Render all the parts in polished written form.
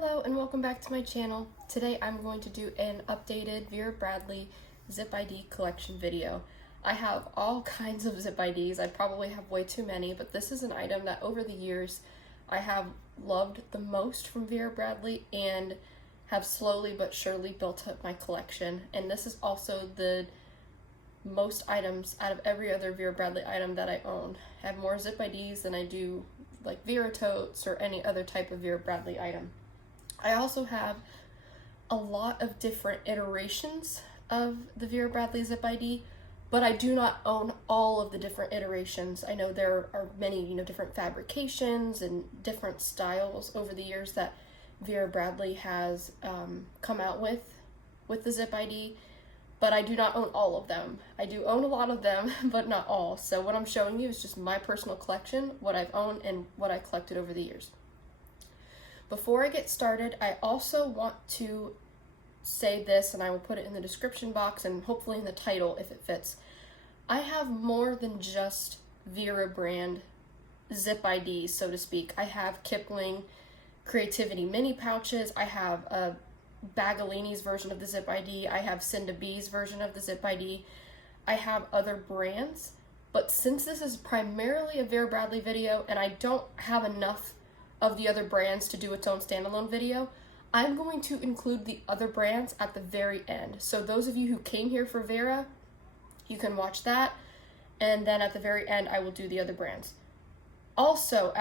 Hello and welcome back to my channel. Today I'm going to do an updated Vera Bradley Zip ID collection video. I have all kinds of Zip IDs. I probably have way too many, but this is an item that over the years I have loved the most from Vera Bradley and have slowly but surely built up my collection. And this is also the most items out of every other Vera Bradley item that I own. I have more Zip IDs than I do like Vera totes or any other type of Vera Bradley item. I also have a lot of different iterations of the Vera Bradley Zip ID, but I do not own all of the different iterations. I know there are many, different fabrications and different styles over the years that Vera Bradley has come out with the Zip ID, but I do not own all of them. I do own a lot of them, but not all. So what I'm showing you is just my personal collection, what I've owned and what I collected over the years. Before I get started, I also want to say this, and I will put it in the description box and hopefully in the title if it fits. I have more than just Vera brand Zip IDs, so to speak. I have Kipling Creativity mini pouches. I have a Bagalini's version of the Zip ID. I have Cinda B's version of the Zip ID. I have other brands, but since this is primarily a Vera Bradley video and I don't have enough of the other brands to do its own standalone video, I'm going to include the other brands at the very end. So those of you who came here for Vera, you can watch that, and then at the very end I will do the other brands. Also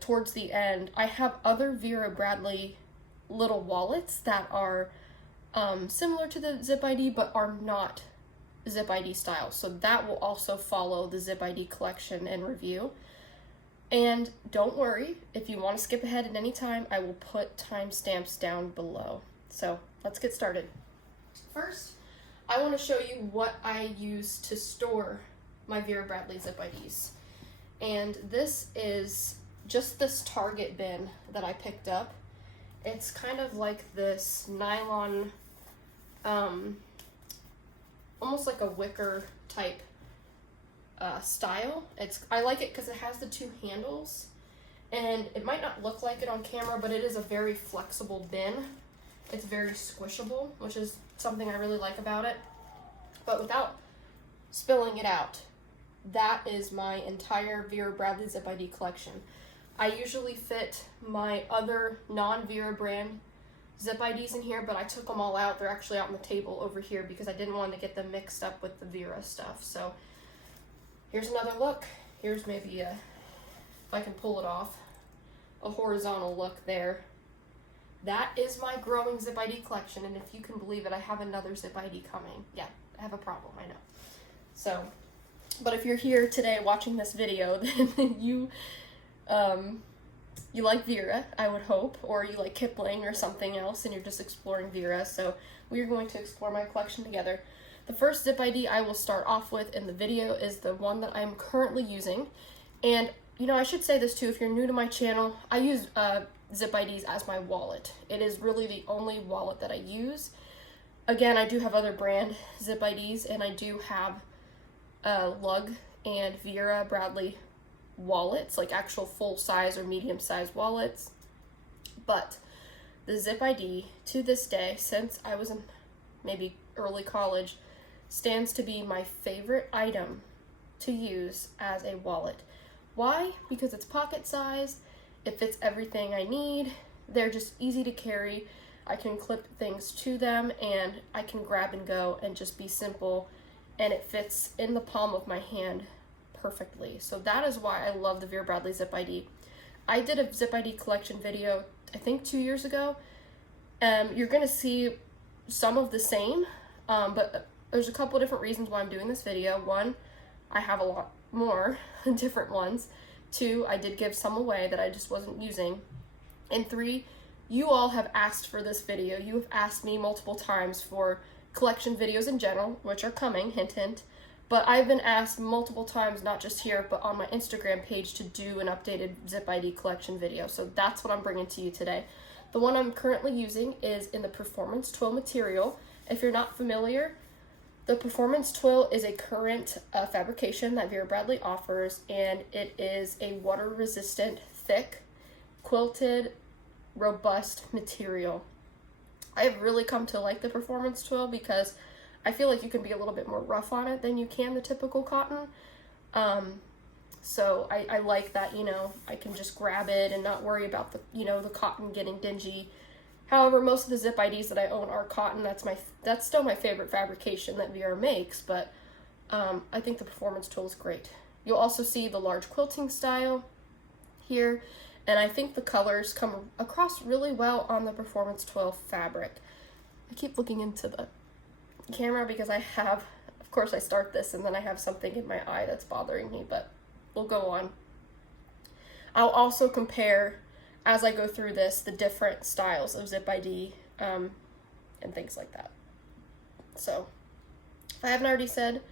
towards the end, I have other Vera Bradley little wallets that are similar to the Zip ID but are not Zip ID style. So that will also follow the Zip ID collection and review. And don't worry, if you want to skip ahead at any time, I will put timestamps down below. So let's get started. First, I want to show you what I use to store my Vera Bradley Zip IDs. And this is just this Target bin that I picked up. It's kind of like this nylon, almost like a wicker type style. I like it because it has the two handles, and it might not look like it on camera, but it is a very flexible bin. It's very squishable, which is something I really like about it. But without spilling it out, that is my entire Vera Bradley Zip ID collection. I usually fit my other non-Vera brand Zip IDs in here, but I took them all out. They're actually out on the table over here because I didn't want to get them mixed up with the Vera stuff. So here's another look. Here's maybe if I can pull it off, a horizontal look there. That is my growing Zip ID collection, and if you can believe it, I have another Zip ID coming. Yeah, I have a problem, I know. So, but if you're here today watching this video, then you like Vera, I would hope, or you like Kipling or something else, and you're just exploring Vera. So we are going to explore my collection together. The first Zip ID I will start off with in the video is the one that I'm currently using. And, I should say this too, if you're new to my channel, I use Zip IDs as my wallet. It is really the only wallet that I use. Again, I do have other brand Zip IDs, and I do have Lug and Vera Bradley wallets, like actual full-size or medium-size wallets. But the Zip ID, to this day, since I was in maybe early college, stands to be my favorite item to use as a wallet. Why? Because it's pocket sized, it fits everything I need, they're just easy to carry, I can clip things to them, and I can grab and go and just be simple, and it fits in the palm of my hand perfectly. So that is why I love the Vera Bradley Zip ID. I did a Zip ID collection video, I think 2 years ago. You're going to see some of the same, but there's a couple different reasons why I'm doing this video. One, I have a lot more different ones. Two, I did give some away that I just wasn't using. And three, you all have asked for this video. You have asked me multiple times for collection videos in general, which are coming, hint hint. But I've been asked multiple times, not just here, but on my Instagram page, to do an updated Zip ID collection video. So that's what I'm bringing to you today. The one I'm currently using is in the Performance Twill material. If you're not familiar, the Performance Twill is a current fabrication that Vera Bradley offers, and it is a water-resistant, thick, quilted robust material. I've really come to like the performance twill because I feel like you can be a little bit more rough on it than you can the typical cotton. So I like that, you know, I can just grab it and not worry about the, you know, the cotton getting dingy. However, most of the Zip IDs that I own are cotton. That's still my favorite fabrication that Vera makes, but I think the performance twill is great. You'll also see the large quilting style here, and I think the colors come across really well on the performance twill fabric. I keep looking into the camera because I have, of course I start this and then I have something in my eye that's bothering me, but we'll go on. I'll also compare, as I go through this, the different styles of Zip ID and things like that. So, if I haven't already said,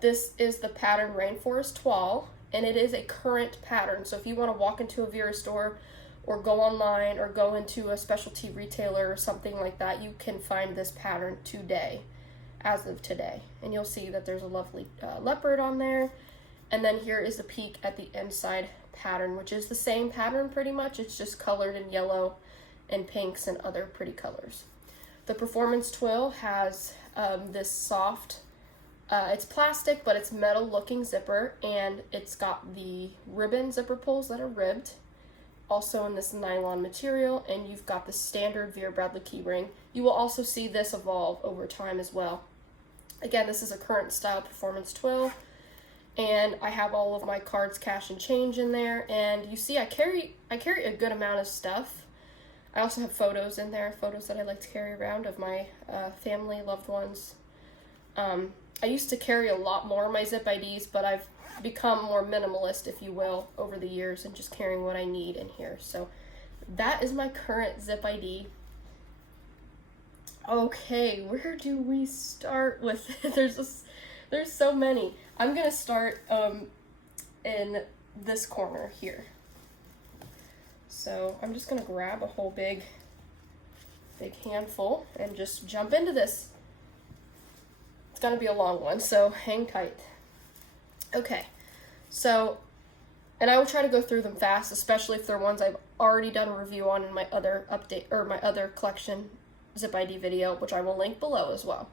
this is the pattern Rainforest Toile, and it is a current pattern. So if you want to walk into a Vera store or go online or go into a specialty retailer or something like that, you can find this pattern today, as of today. And you'll see that there's a lovely leopard on there. And then here is a peek at the inside pattern, which is the same pattern pretty much. It's just colored in yellow and pinks and other pretty colors. The performance twill has this soft, it's plastic, but it's metal looking zipper, and it's got the ribbon zipper pulls that are ribbed, also in this nylon material, and you've got the standard Vera Bradley keyring. You will also see this evolve over time as well. Again, this is a current style performance twill, and I have all of my cards, cash, and change in there, and you see I carry a good amount of stuff. I also have photos in there, photos that I like to carry around of my family, loved ones. I used to carry a lot more of my Zip IDs, but I've become more minimalist, if you will, over the years, and just carrying what I need in here. So that is my current Zip ID. Okay, where do we start with it? There's so many. I'm gonna start in this corner here. So I'm just gonna grab a whole big handful and just jump into this. It's gonna be a long one, so hang tight. Okay, so, and I will try to go through them fast, especially if they're ones I've already done a review on in my other update, or my other collection Zip ID video, which I will link below as well.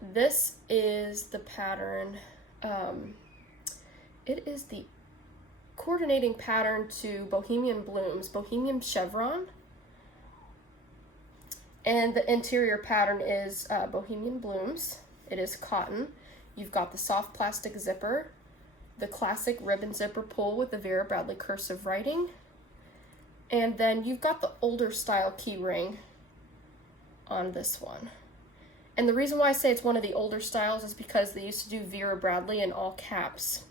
This is the pattern, it is the coordinating pattern to Bohemian Blooms, Bohemian Chevron. And the interior pattern is Bohemian Blooms. It is cotton. You've got the soft plastic zipper, the classic ribbon zipper pull with the Vera Bradley cursive writing, and then you've got the older style key ring on this one. And the reason why I say it's one of the older styles is because they used to do Vera Bradley in all caps.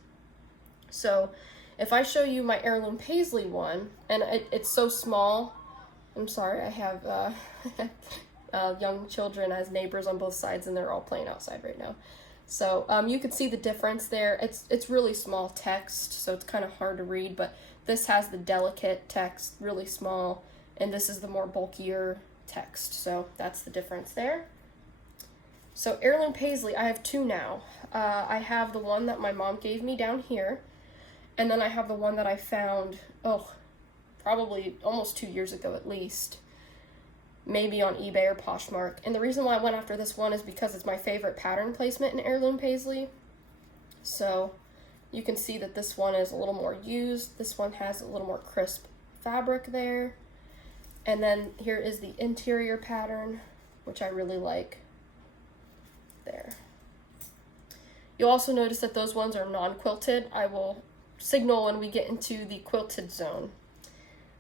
So if I show you my Heirloom Paisley one, and it's so small, I'm sorry, I have young children as neighbors on both sides, and they're all playing outside right now. So you can see the difference there. It's really small text, so it's kind of hard to read, but this has the delicate text, really small, and this is the more bulkier text. So that's the difference there. So Heirloom Paisley, I have two now. I have the one that my mom gave me down here, and then I have the one that I found, probably almost 2 years ago at least, maybe on eBay or Poshmark. And the reason why I went after this one is because it's my favorite pattern placement in Heirloom Paisley. So you can see that this one is a little more used. This one has a little more crisp fabric there. And then here is the interior pattern, which I really like there. You'll also notice that those ones are non-quilted. I will signal when we get into the quilted zone.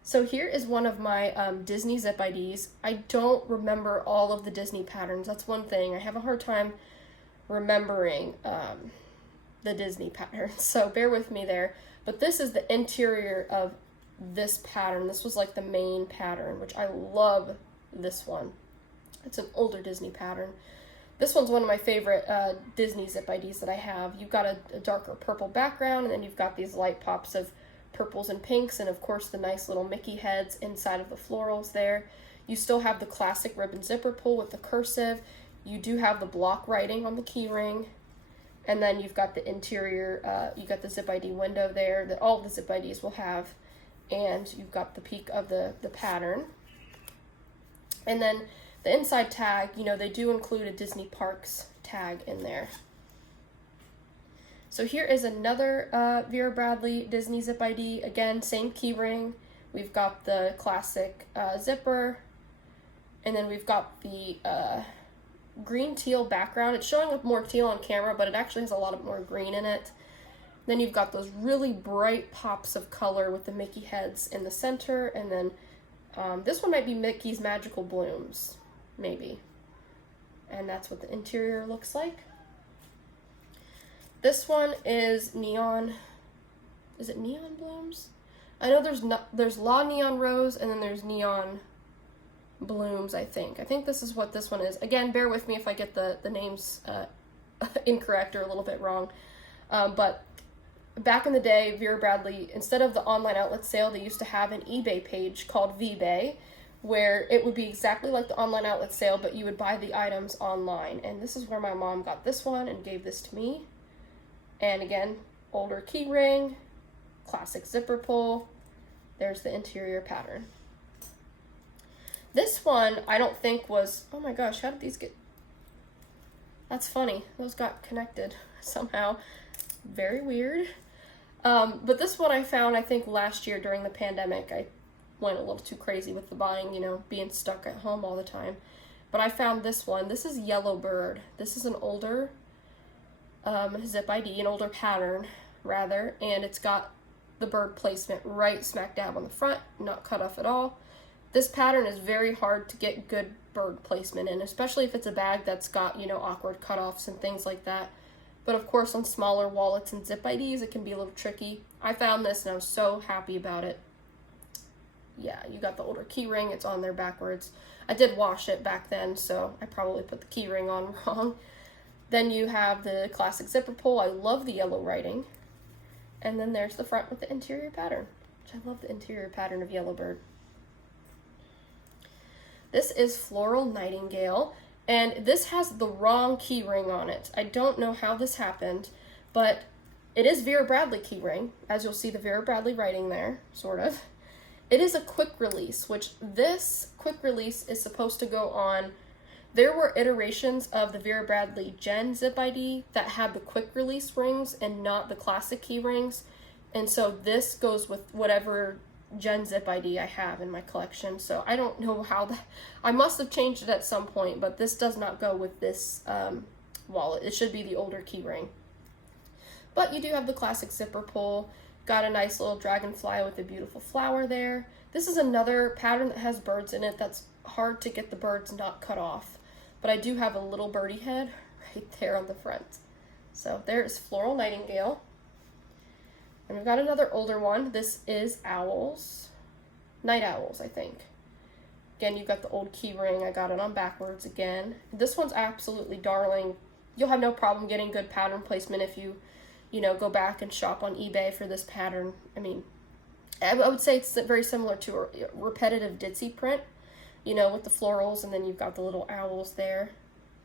So here is one of my Disney Zip IDs. I don't remember all of the Disney patterns. That's one thing. I have a hard time remembering the Disney patterns, so bear with me there. But this is the interior of this pattern. This was like the main pattern, which I love this one. It's an older Disney pattern. This one's one of my favorite Disney Zip IDs that I have. You've got a darker purple background, and then you've got these light pops of purples and pinks, and of course the nice little Mickey heads inside of the florals there. You still have the classic ribbon zipper pull with the cursive. You do have the block writing on the key ring, and then you've got the interior, you got the Zip ID window there that all of the Zip IDs will have, and you've got the peak of the pattern. And then the inside tag, you know, they do include a Disney Parks tag in there. So here is another Vera Bradley Disney Zip ID. Again, same key ring. We've got the classic zipper, and then we've got the green teal background. It's showing up more teal on camera, but it actually has a lot of more green in it. Then you've got those really bright pops of color with the Mickey heads in the center, and then this one might be Mickey's Magical Blooms, maybe. And that's what the interior looks like. This one is neon. Is it neon blooms? I know there's La Neon Rose, and then there's neon blooms, I think. I think this is what this one is. Again, bear with me if I get the names incorrect or a little bit wrong. But back in the day, Vera Bradley, instead of the online outlet sale, they used to have an eBay page called VBay, where it would be exactly like the online outlet sale, but you would buy the items online. And this is where my mom got this one and gave this to me. And again, older key ring, classic zipper pull. There's the interior pattern. This one, I don't think was, oh my gosh, how did these get, that's funny. Those got connected somehow. Very weird. But this one I found, I think last year during the pandemic. I went a little too crazy with the buying, you know, being stuck at home all the time. But I found this one. This is Yellow Bird. This is an older zip ID, an older pattern rather, and it's got the bird placement right smack dab on the front, not cut off at all. This pattern is very hard to get good bird placement in, especially if it's a bag that's got, you know, awkward cutoffs and things like that. But of course on smaller wallets and zip IDs it can be a little tricky. I found this and I was so happy about it. Yeah, you got the older key ring, it's on there backwards. I did wash it back then, so I probably put the key ring on wrong. Then you have the classic zipper pull. I love the yellow writing. And then there's the front with the interior pattern, which I love the interior pattern of Yellow Bird. This is Floral Nightingale, and this has the wrong key ring on it. I don't know how this happened, but it is Vera Bradley key ring, as you'll see the Vera Bradley writing there, sort of. It is a quick release, which this quick release is supposed to go on. There were iterations of the Vera Bradley Gen Zip ID that had the quick release rings and not the classic key rings. And so this goes with whatever Gen Zip ID I have in my collection. So I don't know how that, I must have changed it at some point, but this does not go with this wallet. It should be the older key ring. But you do have the classic zipper pull. Got a nice little dragonfly with a beautiful flower there. This is another pattern that has birds in it that's hard to get the birds not cut off. But I do have a little birdie head right there on the front. So there is Floral Nightingale. And we've got another older one. This is owls. Night owls, I think. Again, you've got the old key ring. I got it on backwards again. This one's absolutely darling. You'll have no problem getting good pattern placement if you know, go back and shop on eBay for this pattern. I mean, I would say it's very similar to a repetitive Ditzy print, you know, with the florals, and then you've got the little owls there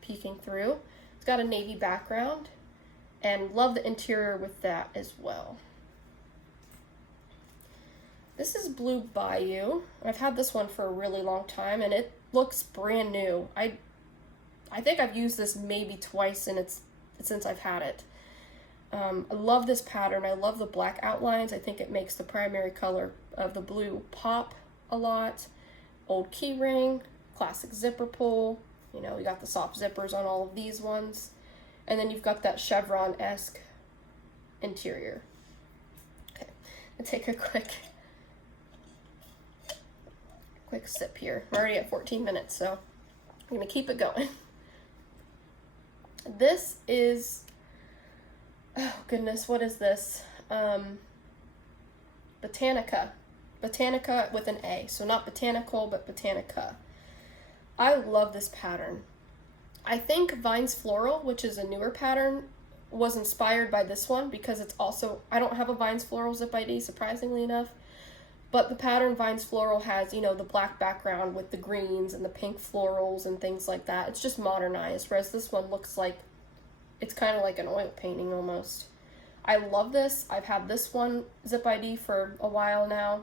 peeking through. It's got a navy background, and love the interior with that as well. This is Blue Bayou. I've had this one for a really long time, and it looks brand new. I think I've used this maybe twice since I've had it. I love this pattern. I love the black outlines. I think it makes the primary color of the blue pop a lot. Old key ring, classic zipper pull. You know, you got the soft zippers on all of these ones. And then you've got that chevron-esque interior. Okay, I'll take a quick sip here. We're already at 14 minutes, so I'm gonna keep it going. This is, oh goodness, what is this? Botanica. Botanica with an A. So not botanical, but Botanica. I love this pattern. I think Vines Floral, which is a newer pattern, was inspired by this one because it's also, I don't have a Vines Floral Zip ID, surprisingly enough, but the pattern Vines Floral has, you know, the black background with the greens and the pink florals and things like that. It's just modernized, whereas this one looks like, it's kind of like an oil painting almost. I love this. I've had this one Zip ID for a while now.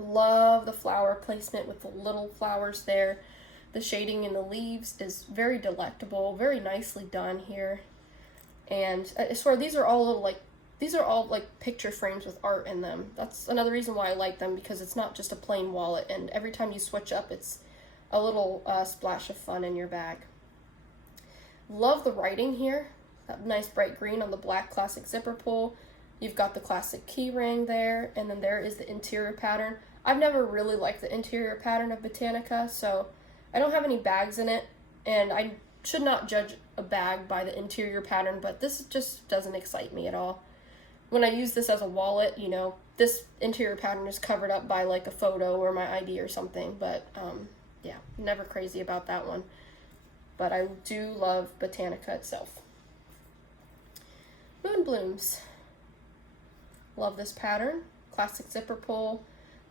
Love the flower placement with the little flowers there. The shading in the leaves is very delectable, very nicely done here. And I swear these are all like picture frames with art in them. That's another reason why I like them, because it's not just a plain wallet, and every time you switch up, it's a little splash of fun in your bag. Love the writing here. That nice bright green on the black classic zipper pull. You've got the classic keyring there, and then there is the interior pattern. I've never really liked the interior pattern of Botanica, so I don't have any bags in it, and I should not judge a bag by the interior pattern, but this just doesn't excite me at all. When I use this as a wallet, you know, this interior pattern is covered up by like a photo or my ID or something, but yeah, never crazy about that one. But I do love Botanica itself. Moon Blooms. Love this pattern. Classic zipper pull.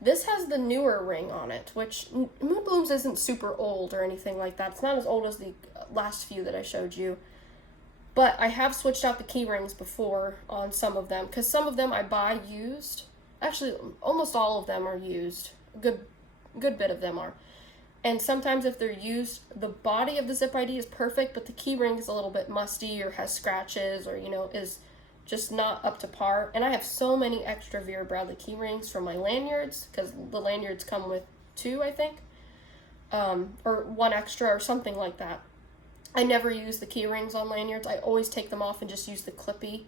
This has the newer ring on it, which Moon Blooms isn't super old or anything like that. It's not as old as the last few that I showed you. But I have switched out the key rings before on some of them, because some of them I buy used. Actually, almost all of them are used. A good bit of them are. And sometimes if they're used, the body of the Zip ID is perfect, but the key ring is a little bit musty or has scratches or, you know, is just not up to par. And I have so many extra Vera Bradley key rings for my lanyards, because the lanyards come with 2, I think, or 1 extra or something like that. I never use the key rings on lanyards. I always take them off and just use the clippy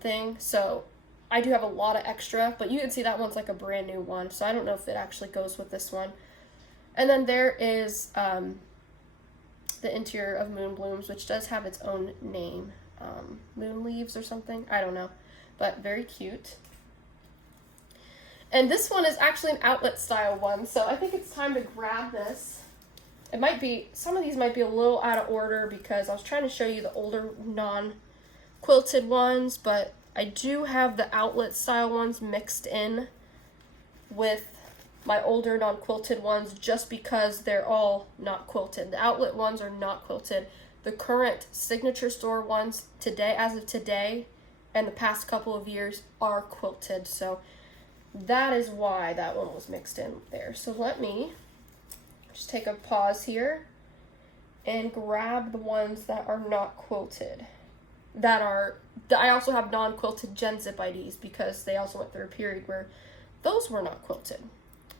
thing. So I do have a lot of extra, but you can see that one's like a brand new one, so I don't know if it actually goes with this one. And then there is the interior of Moon Blooms, which does have its own name. Moon Leaves or something, I don't know, but very cute. And this one is actually an outlet style one, so I think it's time to grab this. It might be, some of these might be a little out of order because I was trying to show you the older non-quilted ones, but I do have the outlet style ones mixed in with my older non-quilted ones just because they're all not quilted. The outlet ones are not quilted. The current signature store ones today, as of today, and the past couple of years are quilted. So that is why that one was mixed in there. So let me just take a pause here and grab the ones that are not quilted. I also have non-quilted Gen Zip IDs because they also went through a period where those were not quilted.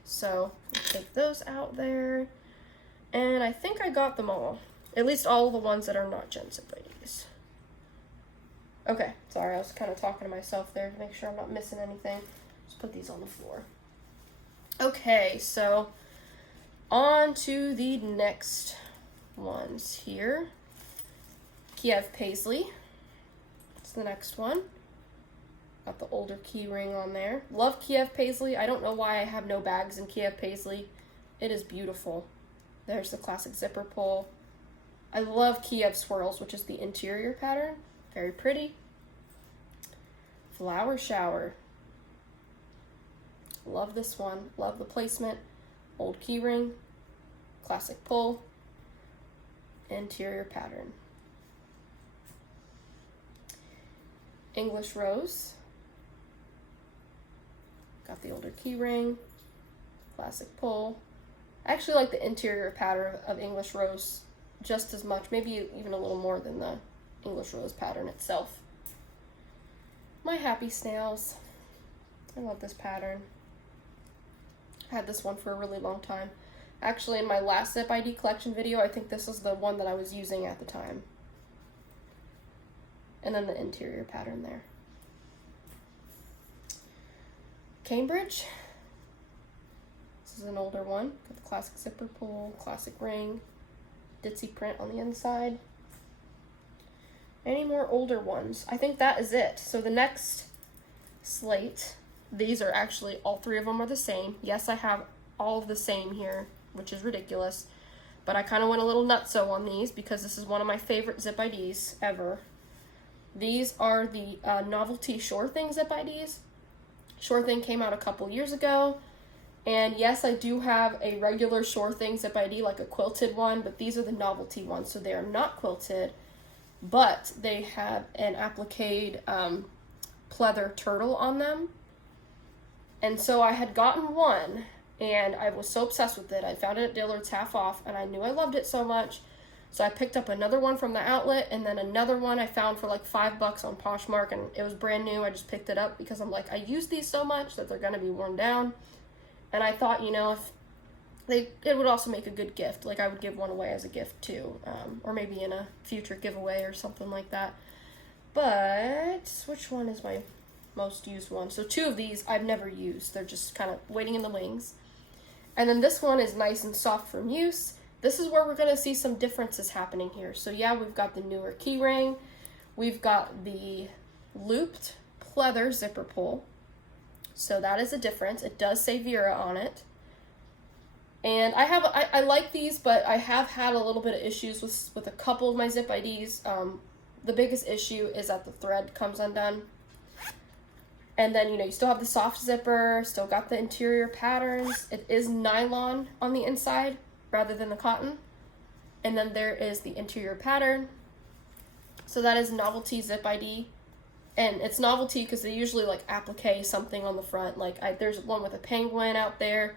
So take those out there, and I think I got them all. At least all the ones that are not Gen Zip IDs. Okay, sorry, I was kind of talking to myself there to make sure I'm not missing anything. Just put these on the floor. Okay, so on to the next ones here. Kiev Paisley. That's the next one. Got the older key ring on there. Love Kiev Paisley. I don't know why I have no bags in Kiev Paisley. It is beautiful. There's the classic zipper pull. I love Kiev Swirls, which is the interior pattern. Very pretty. Flower Shower. Love this one. Love the placement. Old key ring. Classic pull. Interior pattern. English Rose. Got the older key ring. Classic pull. I actually like the interior pattern of English Rose just as much, maybe even a little more than the English Rose pattern itself. My Happy Snails. I love this pattern. I had this one for a really long time. Actually, in my last Zip ID collection video, I think this is the one that I was using at the time. And then the interior pattern there. Cambridge. This is an older one. Got the classic zipper pull, classic ring, ditzy print on the inside. Any more older ones? I think that is it. So the next slate, these are actually, all 3 of them are the same. Yes, I have all of the same here, which is ridiculous. But I kind of went a little nutso on these because this is one of my favorite Zip IDs ever. These are the Novelty Sure Thing Zip IDs. Sure Thing came out a couple years ago. And yes, I do have a regular Sure Thing Zip ID, like a quilted one, but these are the novelty ones, so they are not quilted, but they have an appliqued pleather turtle on them. And so I had gotten one, and I was so obsessed with it. I found it at Dillard's half off, and I knew I loved it so much. So I picked up another one from the outlet, and then another one I found for like $5 on Poshmark, and it was brand new. I just picked it up because I'm like, I use these so much that they're gonna be worn down. And I thought, you know, if it would also make a good gift. Like I would give one away as a gift too, or maybe in a future giveaway or something like that. But which one is my most used one? So 2 of these I've never used. They're just kind of waiting in the wings. And then this one is nice and soft from use. This is where we're going to see some differences happening here. So yeah, we've got the newer keyring. We've got the looped pleather zipper pull. So that is a difference. It does say Vera on it. And I like these, but I have had a little bit of issues with a couple of my Zip IDs. The biggest issue is that the thread comes undone. And then, you know, you still have the soft zipper, still got the interior patterns. It is nylon on the inside rather than the cotton. And then there is the interior pattern. So that is Novelty Zip ID. And it's novelty because they usually like applique something on the front. Like there's one with a penguin out there.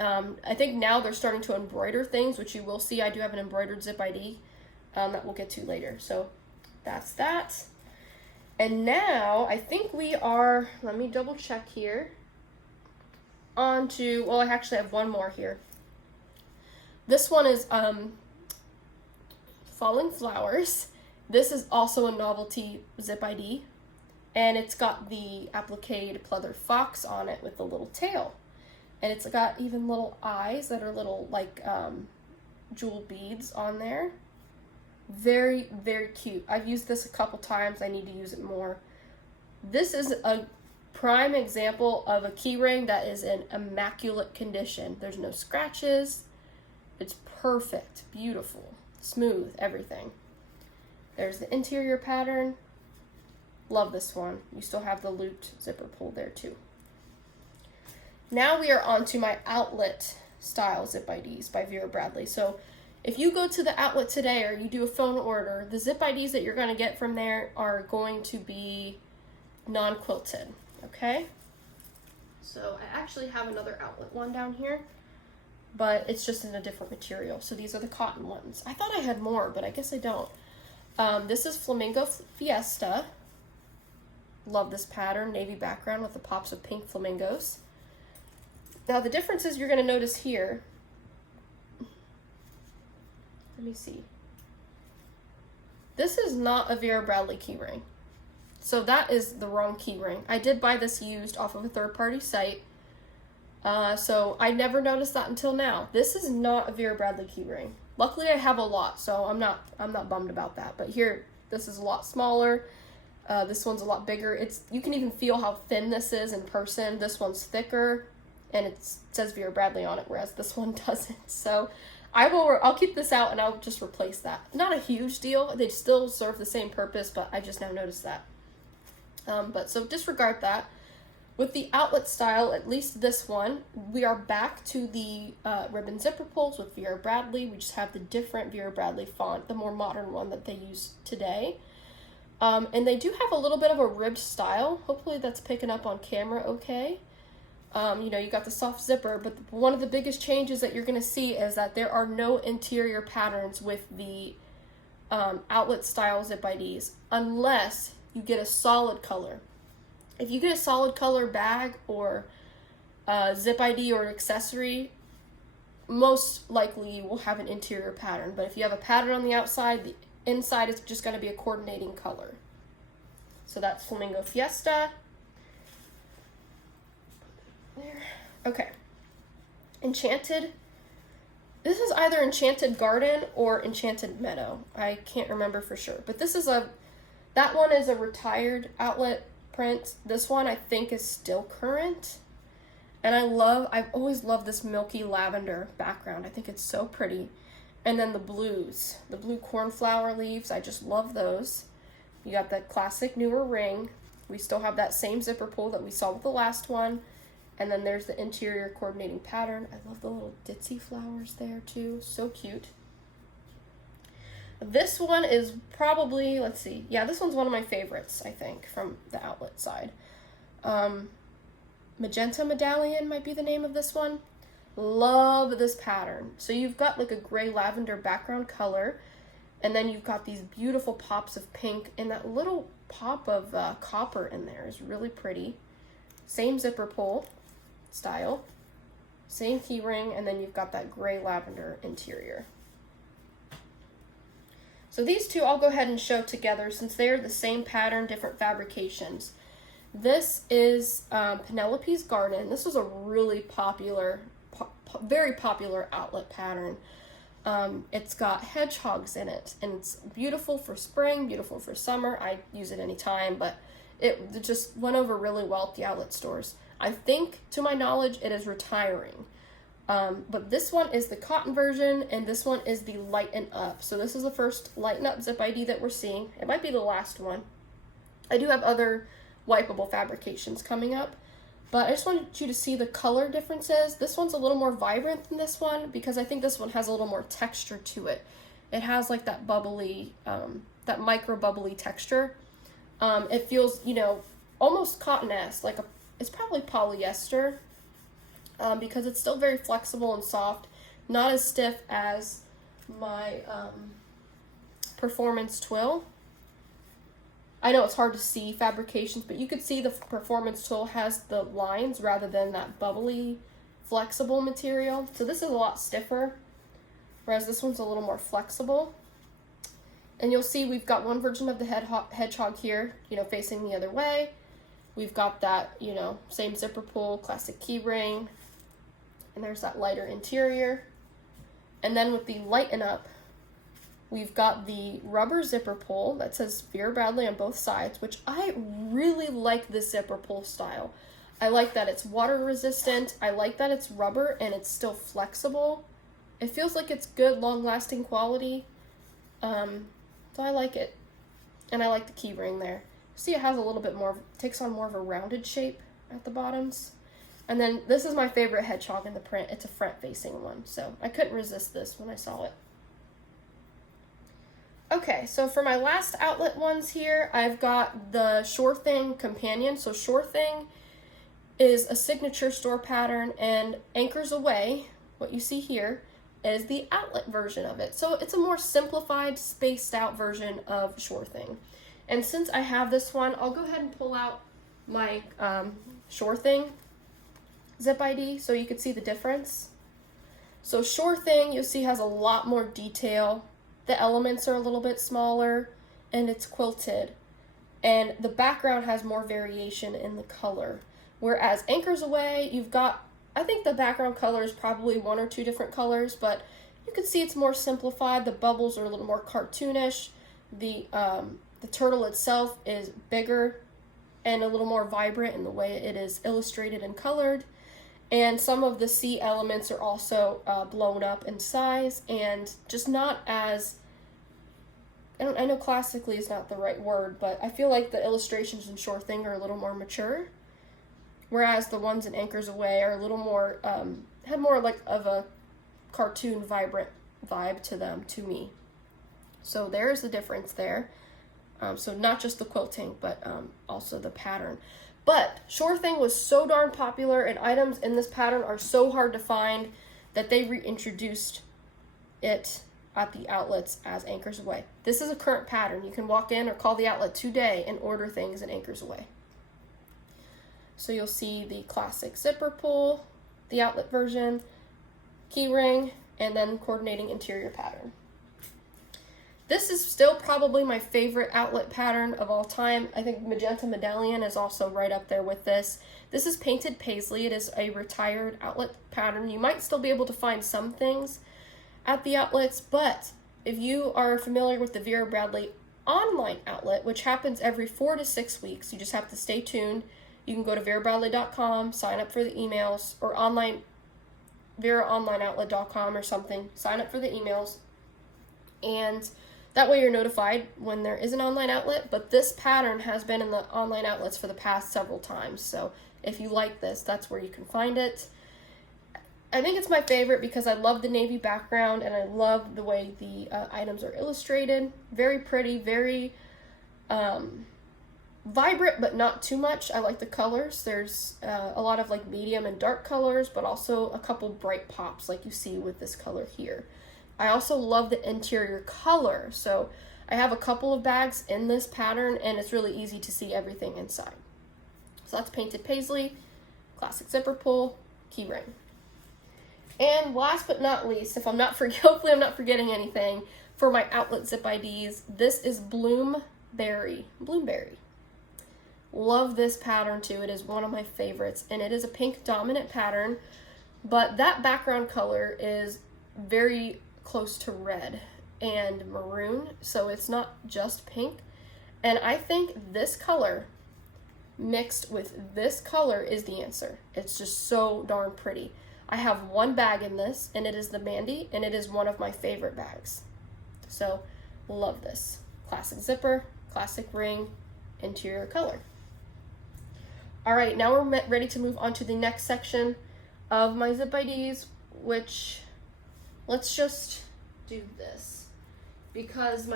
I think now they're starting to embroider things, which you will see. I do have an embroidered Zip ID that we'll get to later. So that's that. And now I think we are, let me double check here, on to, well, I actually have one more here. This one is Falling Flowers. This is also a Novelty Zip ID, and it's got the appliqued pleather fox on it with the little tail. And it's got even little eyes that are little like jewel beads on there. Very, very cute. I've used this a couple times. I need to use it more. This is a prime example of a keyring that is in immaculate condition. There's no scratches. It's perfect, beautiful, smooth, everything. There's the interior pattern. Love this one. You still have the looped zipper pull there too. Now we are on to my outlet style Zip IDs by Vera Bradley. So if you go to the outlet today or you do a phone order, the Zip IDs that you're going to get from there are going to be non-quilted, okay? So I actually have another outlet one down here, but it's just in a different material. So these are the cotton ones. I thought I had more, but I guess I don't. This is Flamingo Fiesta. Love this pattern, navy background with the pops of pink flamingos. Now the differences you're going to notice here, let me see. This is not a Vera Bradley keyring. So that is the wrong keyring. I did buy this used off of a third-party site. So I never noticed that until now. This is not a Vera Bradley keyring. Luckily I have a lot, so I'm not bummed about that. But here, this is a lot smaller. This one's a lot bigger. You can even feel how thin this is in person. This one's thicker, and it says Vera Bradley on it, whereas this one doesn't. So I'll keep this out and I'll just replace that. Not a huge deal. They still serve the same purpose, but I just now noticed that. But so disregard that. With the outlet style, at least this one, we are back to the ribbon zipper pulls with Vera Bradley. We just have the different Vera Bradley font, the more modern one that they use today. And they do have a little bit of a ribbed style. Hopefully that's picking up on camera okay. You know, you got the soft zipper, but one of the biggest changes that you're going to see is that there are no interior patterns with the outlet style Zip IDs unless you get a solid color. If you get a solid color bag or Zip ID or accessory, most likely you will have an interior pattern. But if you have a pattern on the outside, the inside is just going to be a coordinating color. So that's Flamingo Fiesta. There. Okay. Enchanted. This is either Enchanted Garden or Enchanted Meadow. I can't remember for sure. But this is that one is a retired outlet print. This one I think is still current. And I've always loved this milky lavender background. I think it's so pretty. And then the blues, the blue cornflower leaves, I just love those. You got that classic newer ring. We still have that same zipper pull that we saw with the last one. And then there's the interior coordinating pattern. I love the little ditzy flowers there too. So cute. This one is probably, let's see. Yeah, this one's one of my favorites, I think, from the outlet side. Magenta Medallion might be the name of this one. Love this pattern. So you've got like a gray lavender background color, and then you've got these beautiful pops of pink, and that little pop of copper in there is really pretty. Same zipper pull style, same key ring, and then you've got that gray lavender interior. So these two I'll go ahead and show together since they're the same pattern, different fabrications. This is Penelope's Garden. This was a really popular, very popular outlet pattern. It's got hedgehogs in it, and it's beautiful for spring, beautiful for summer. I use it anytime, but it just went over really well at the outlet stores. I think, to my knowledge, it is retiring. But this one is the cotton version, and this one is the Lighten Up. So this is the first Lighten Up Zip ID that we're seeing. It might be the last one. I do have other wipeable fabrications coming up, but I just wanted you to see the color differences. This one's a little more vibrant than this one because I think this one has a little more texture to it. It has like that bubbly, that micro bubbly texture. It feels, you know, almost cotton-esque, like it's probably polyester, because it's still very flexible and soft, not as stiff as my Performance Twill. I know it's hard to see fabrications, but you could see the Performance Twill has the lines rather than that bubbly, flexible material. So this is a lot stiffer, whereas this one's a little more flexible. And you'll see we've got one version of the hedgehog here, you know, facing the other way. We've got that, you know, same zipper pull, classic key ring, and there's that lighter interior. And then with the Lighten Up, we've got the rubber zipper pull that says Vera Bradley on both sides, which I really like this zipper pull style. I like that it's water resistant. I like that it's rubber and it's still flexible. It feels like it's good, long-lasting quality. So I like it. And I like the key ring there. See, it has a little bit more, takes on more of a rounded shape at the bottoms. And then this is my favorite hedgehog in the print. It's a front-facing one, so I couldn't resist this when I saw it. Okay, so for my last outlet ones here, I've got the Sure Thing Companion. So Sure Thing is a signature store pattern, and Anchors Away, what you see here, is the outlet version of it. So it's a more simplified, spaced out version of Sure Thing. And since I have this one, I'll go ahead and pull out my Sure Thing Zip ID so you can see the difference. So Sure Thing, you'll see, has a lot more detail. The elements are a little bit smaller, and it's quilted. And the background has more variation in the color. Whereas Anchors Away, you've got, I think the background color is probably one or two different colors, but you can see it's more simplified. The bubbles are a little more cartoonish. The turtle itself is bigger and a little more vibrant in the way it is illustrated and colored. And some of the sea elements are also blown up in size and just not as, I know classically is not the right word, but I feel like the illustrations in Sure Thing are a little more mature, whereas the ones in Anchors Away are a little more, have more like of a cartoon vibrant vibe to them, to me. So there's the difference there. So not just the quilting, but also the pattern. But Sure Thing was so darn popular, and items in this pattern are so hard to find that they reintroduced it at the outlets as Anchors Away. This is a current pattern. You can walk in or call the outlet today and order things in Anchors Away. So you'll see the classic zipper pull, the outlet version, key ring, and then coordinating interior pattern. This is still probably my favorite outlet pattern of all time. I think Magenta Medallion is also right up there with this. This is Painted Paisley. It is a retired outlet pattern. You might still be able to find some things at the outlets, but if you are familiar with the Vera Bradley online outlet, which happens every 4 to 6 weeks, you just have to stay tuned. You can go to verabradley.com, sign up for the emails, or veraonlineoutlet.com or something, sign up for the emails, and that way you're notified when there is an online outlet. But this pattern has been in the online outlets for the past several times, so if you like this, that's where you can find it. I think it's my favorite because I love the navy background and I love the way the items are illustrated. Very pretty, very vibrant, but not too much. I like the colors. There's a lot of like medium and dark colors, but also a couple bright pops like you see with this color here. I also love the interior color. So I have a couple of bags in this pattern and it's really easy to see everything inside. So that's Painted Paisley, classic zipper pull, keyring. And last but not least, if I'm not hopefully I'm not forgetting anything, for my outlet zip IDs, this is Bloomberry. Love this pattern too. It is one of my favorites, and it is a pink dominant pattern, but that background color is very close to red and maroon, so it's not just pink. And I think this color mixed with this color is the answer. It's just so darn pretty. I have one bag in this, and it is the Mandy, and it is one of my favorite bags. So love this. Classic zipper, classic ring, interior color. All right, now we're ready to move on to the next section of my zip IDs, which let's just do this, because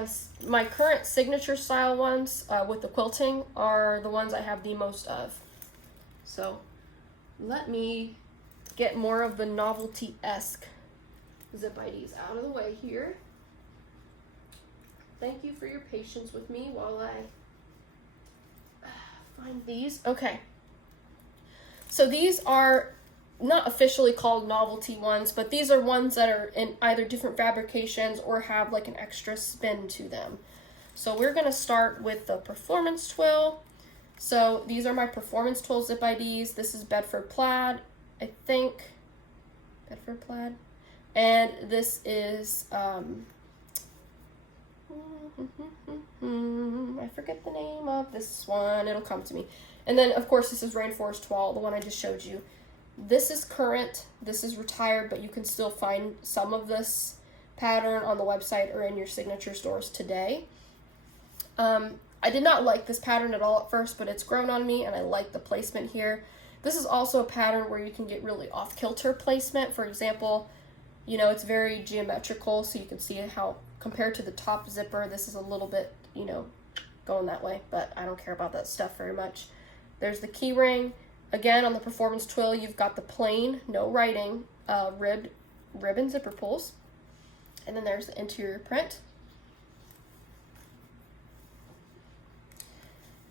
my current signature style ones with the quilting are the ones I have the most of. So let me get more of the novelty-esque zip IDs out of the way here. Thank you for your patience with me while I find these. Okay. So these are not officially called novelty ones, but these are ones that are in either different fabrications or have like an extra spin to them. So we're going to start with the Performance Twill. So these are my Performance Twill zip IDs. This is Bedford Plaid, I think. Bedford Plaid. And this is I forget the name of this one. It'll come to me. And then, of course, this is Rainforest Twill, the one I just showed you. This is current. This is retired, but you can still find some of this pattern on the website or in your signature stores today. I did not like this pattern at all at first, but it's grown on me, and I like the placement here. This is also a pattern where you can get really off-kilter placement. For example, you know, it's very geometrical, so you can see how, compared to the top zipper, this is a little bit, you know, going that way, but I don't care about that stuff very much. There's the keyring. Again, on the Performance Twill, you've got the plain, no writing, ribbon zipper pulls. And then there's the interior print.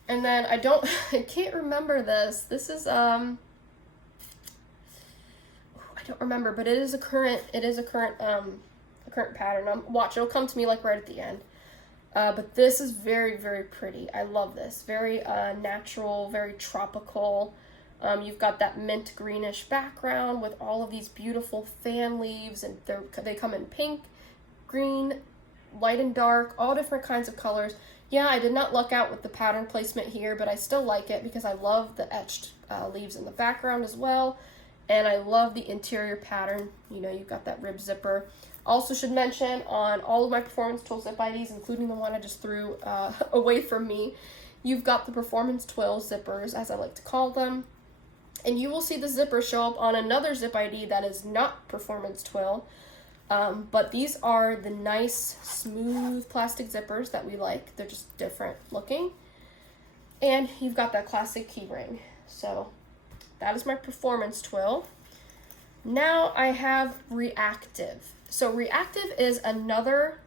And then I can't remember this. This is, I don't remember, but it is a current pattern. Watch, it'll come to me like right at the end. But this is very, very pretty. I love this. Very natural, very tropical. You've got that mint greenish background with all of these beautiful fan leaves, and they come in pink, green, light and dark, all different kinds of colors. Yeah, I did not luck out with the pattern placement here, but I still like it because I love the etched leaves in the background as well. And I love the interior pattern. You know, you've got that rib zipper. Also should mention, on all of my Performance Twill zip IDs, including the one I just threw away from me, you've got the Performance Twill zippers, as I like to call them. And you will see the zipper show up on another zip ID that is not Performance Twill. But these are the nice, smooth plastic zippers that we like. They're just different looking. And you've got that classic key ring. So that is my Performance Twill. Now I have Reactive. So Reactive is another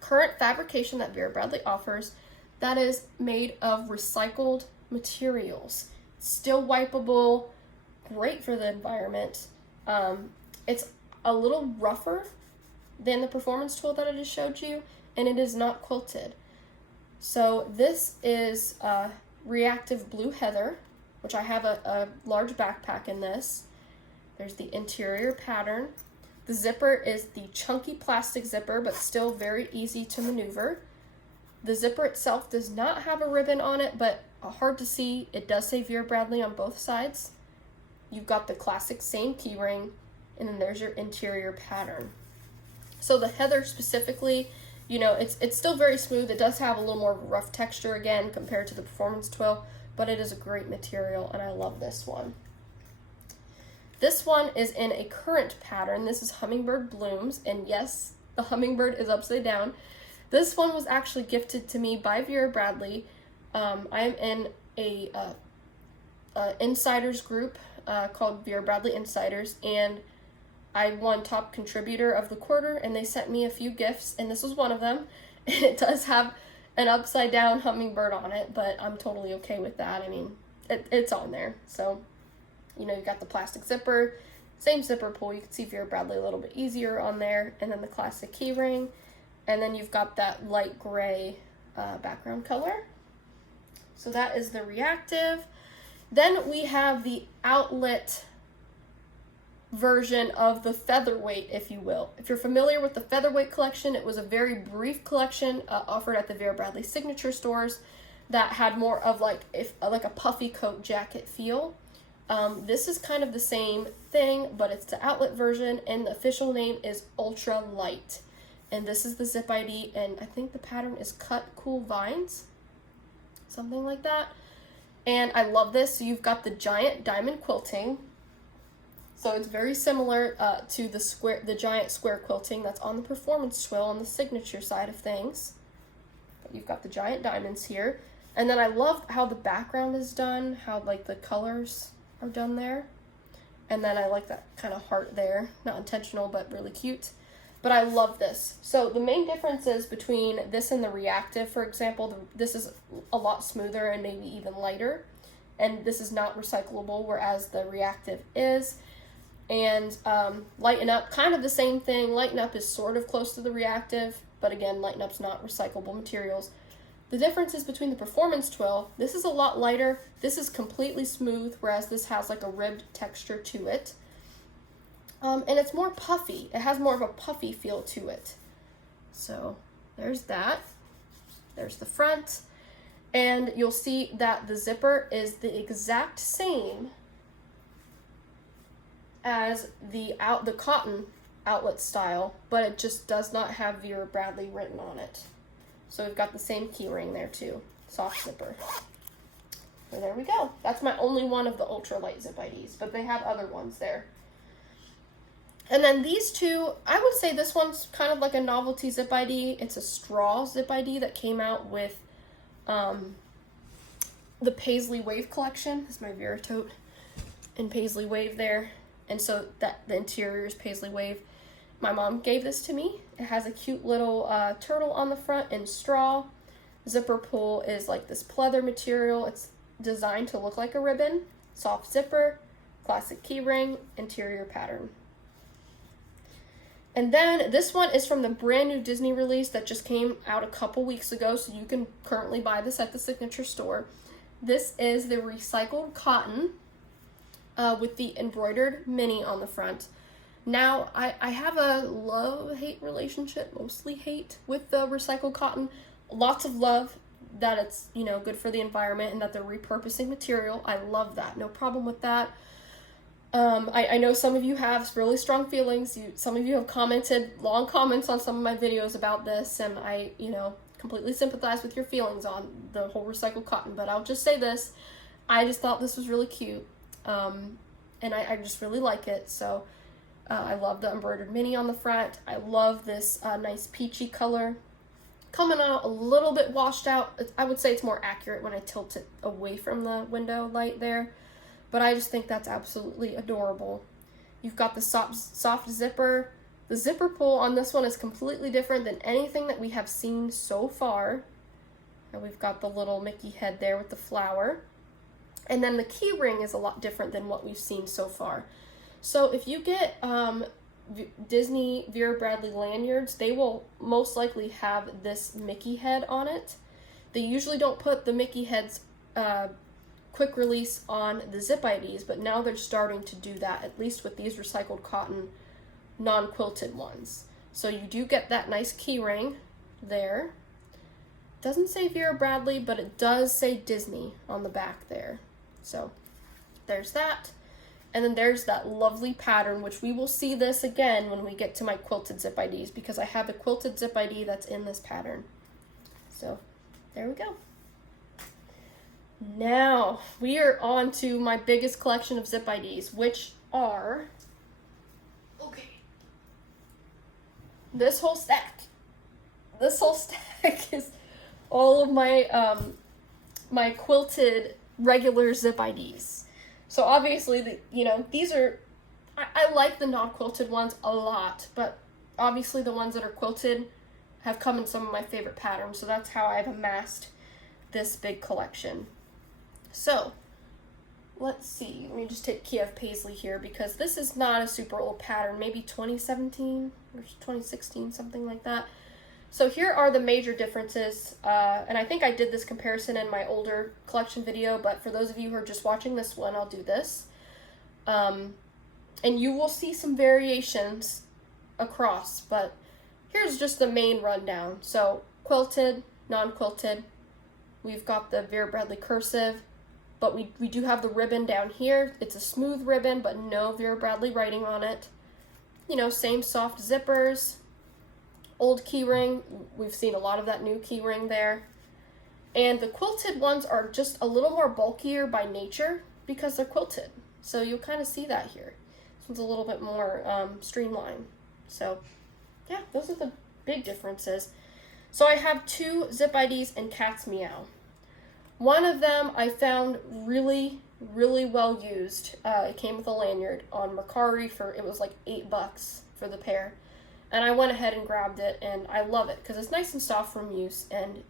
current fabrication that Vera Bradley offers that is made of recycled materials. Still wipeable, great for the environment. It's a little rougher than the Performance Twill that I just showed you, and it is not quilted. So this is Reactive Blue Heather, which I have a large backpack in this. There's the interior pattern. The zipper is the chunky plastic zipper, but still very easy to maneuver. The zipper itself does not have a ribbon on it, but hard to see. It does say Vera Bradley on both sides. You've got the classic same key ring, and then there's your interior pattern. So the heather specifically, you know, it's still very smooth. It does have a little more rough texture again compared to the Performance Twill, but it is a great material, and I love this one. This one is in a current pattern. This is Hummingbird Blooms, and yes, the hummingbird is upside down. This one was actually gifted to me by Vera Bradley I am in a insiders group called Vera Bradley Insiders, and I won top contributor of the quarter, and they sent me a few gifts, and this was one of them. And it does have an upside down hummingbird on it, but I'm totally okay with that. I mean, it's on there. So, you know, you got the plastic zipper, same zipper pull. You can see Vera Bradley a little bit easier on there, and then the classic keyring, and then you've got that light gray background color. So that is the Reactive. Then we have the outlet version of the Featherweight, if you will. If you're familiar with the Featherweight collection, it was a very brief collection offered at the Vera Bradley signature stores that had more of like a puffy coat jacket feel. This is kind of the same thing, but it's the outlet version, and the official name is Ultra Light. And this is the zip ID, and I think the pattern is Cut Cool Vines, something like that. And I love this. So you've got the giant diamond quilting. So it's very similar to the giant square quilting that's on the performance twill on the signature side of things. But you've got the giant diamonds here. And then I love how the background is done, how like the colors are done there. And then I like that kind of heart there. Not intentional, but really cute. But I love this. So the main differences between this and the Reactive, for example, this is a lot smoother and maybe even lighter. And this is not recyclable, whereas the Reactive is. And Lighten Up, kind of the same thing. Lighten Up is sort of close to the Reactive, but again, Lighten Up's not recyclable materials. The difference is between the performance twill, this is a lot lighter, this is completely smooth, whereas this has like a ribbed texture to it. And it's more puffy. It has more of a puffy feel to it. So there's that. There's the front. And you'll see that the zipper is the exact same as the cotton outlet style, but it just does not have Vera Bradley written on it. So we've got the same keyring there too, soft zipper. So there we go. That's my only one of the ultralight zip IDs, but they have other ones there. And then these two, I would say this one's kind of like a novelty zip ID. It's a straw zip ID that came out with the Paisley Wave collection. This is my Vera tote in Paisley Wave there. And so that the interior is Paisley Wave. My mom gave this to me. It has a cute little turtle on the front in straw. Zipper pull is like this pleather material. It's designed to look like a ribbon. Soft zipper, classic keyring, interior pattern. And then this one is from the brand new Disney release that just came out a couple weeks ago, so you can currently buy this at the signature store. This is the recycled cotton with the embroidered mini on the front. Now, I have a love-hate relationship, mostly hate, with the recycled cotton. Lots of love that it's, you know, good for the environment and that they're repurposing material. I love that. No problem with that. I know some of you have really strong feelings. Some of you have commented long comments on some of my videos about this, and I, you know, completely sympathize with your feelings on the whole recycled cotton. But I'll just say this. I just thought this was really cute, and I just really like it. So I love the embroidered mini on the front. I love this nice peachy color. Coming out a little bit washed out. I would say it's more accurate when I tilt it away from the window light there. But I just think that's absolutely adorable. You've got the soft zipper. The zipper pull on this one is completely different than anything that we have seen so far. And we've got the little Mickey head there with the flower. And then the key ring is a lot different than what we've seen so far. So if you get Disney Vera Bradley lanyards, they will most likely have this Mickey head on it. They usually don't put the Mickey heads quick release on the zip IDs, but now they're starting to do that, at least with these recycled cotton non-quilted ones. So you do get that nice key ring there. Doesn't say Vera Bradley, but it does say Disney on the back there. So there's that. And then there's that lovely pattern, which we will see this again when we get to my quilted zip IDs, because I have a quilted zip ID that's in this pattern. So there we go. Now we are on to my biggest collection of zip IDs, which are, this whole stack. This whole stack is all of my my Quilted Regular Zip IDs. So obviously, these are, I like the non-quilted ones a lot, but obviously the ones that are quilted have come in some of my favorite patterns, so that's how I've amassed this big collection. So, let's see, let me just take Kiev Paisley here, because this is not a super old pattern, maybe 2017 or 2016, something like that. So here are the major differences, and I think I did this comparison in my older collection video, but for those of you who are just watching this one, I'll do this. And you will see some variations across, but here's just the main rundown. So quilted, non-quilted, we've got the Vera Bradley cursive, but we do have the ribbon down here. It's a smooth ribbon, but no Vera Bradley writing on it. Same soft zippers. Old keyring, we've seen a lot of that new keyring there. And the quilted ones are just a little more bulkier by nature because they're quilted. So you'll kind of see that here. This one's a little bit more streamlined. So yeah, those are the big differences. So I have two zip IDs and Cat's Meow. One of them I found really, really well used. It came with a lanyard on Mercari it was like $8 for the pair. And I went ahead and grabbed it, and I love it because it's nice and soft from use, and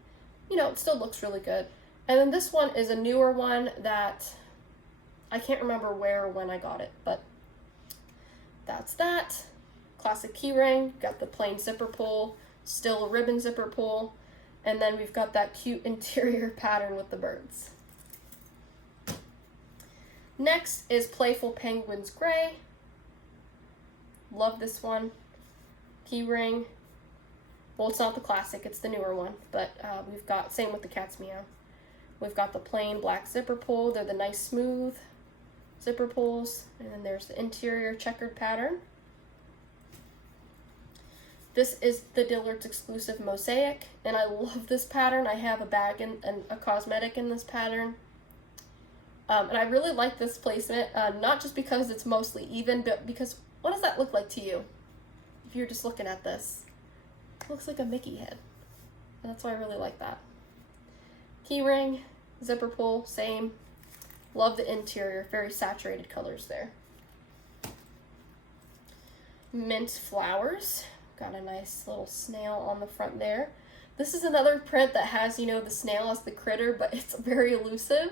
it still looks really good. And then this one is a newer one that I can't remember where or when I got it, but that's that. Classic keyring, got the plain zipper pull, still a ribbon zipper pull, and then we've got that cute interior pattern with the birds. Next is Playful Penguin's Gray. Love this one. Keyring. Well, it's not the classic, it's the newer one, but we've got, same with the Cat's Meow. We've got the plain black zipper pull. They're the nice smooth zipper pulls, and then there's the interior checkered pattern. This is the Dillard's exclusive Mosaic, and I love this pattern. I have a bag and a cosmetic in this pattern. And I really like this placement, not just because it's mostly even, but because, what does that look like to you? If you're just looking at this, it looks like a Mickey head, and that's why I really like that. Keyring, zipper pull, same. Love the interior, very saturated colors there. Mint Flowers, got a nice little snail on the front there. This is another print that has, the snail as the critter, but it's very elusive.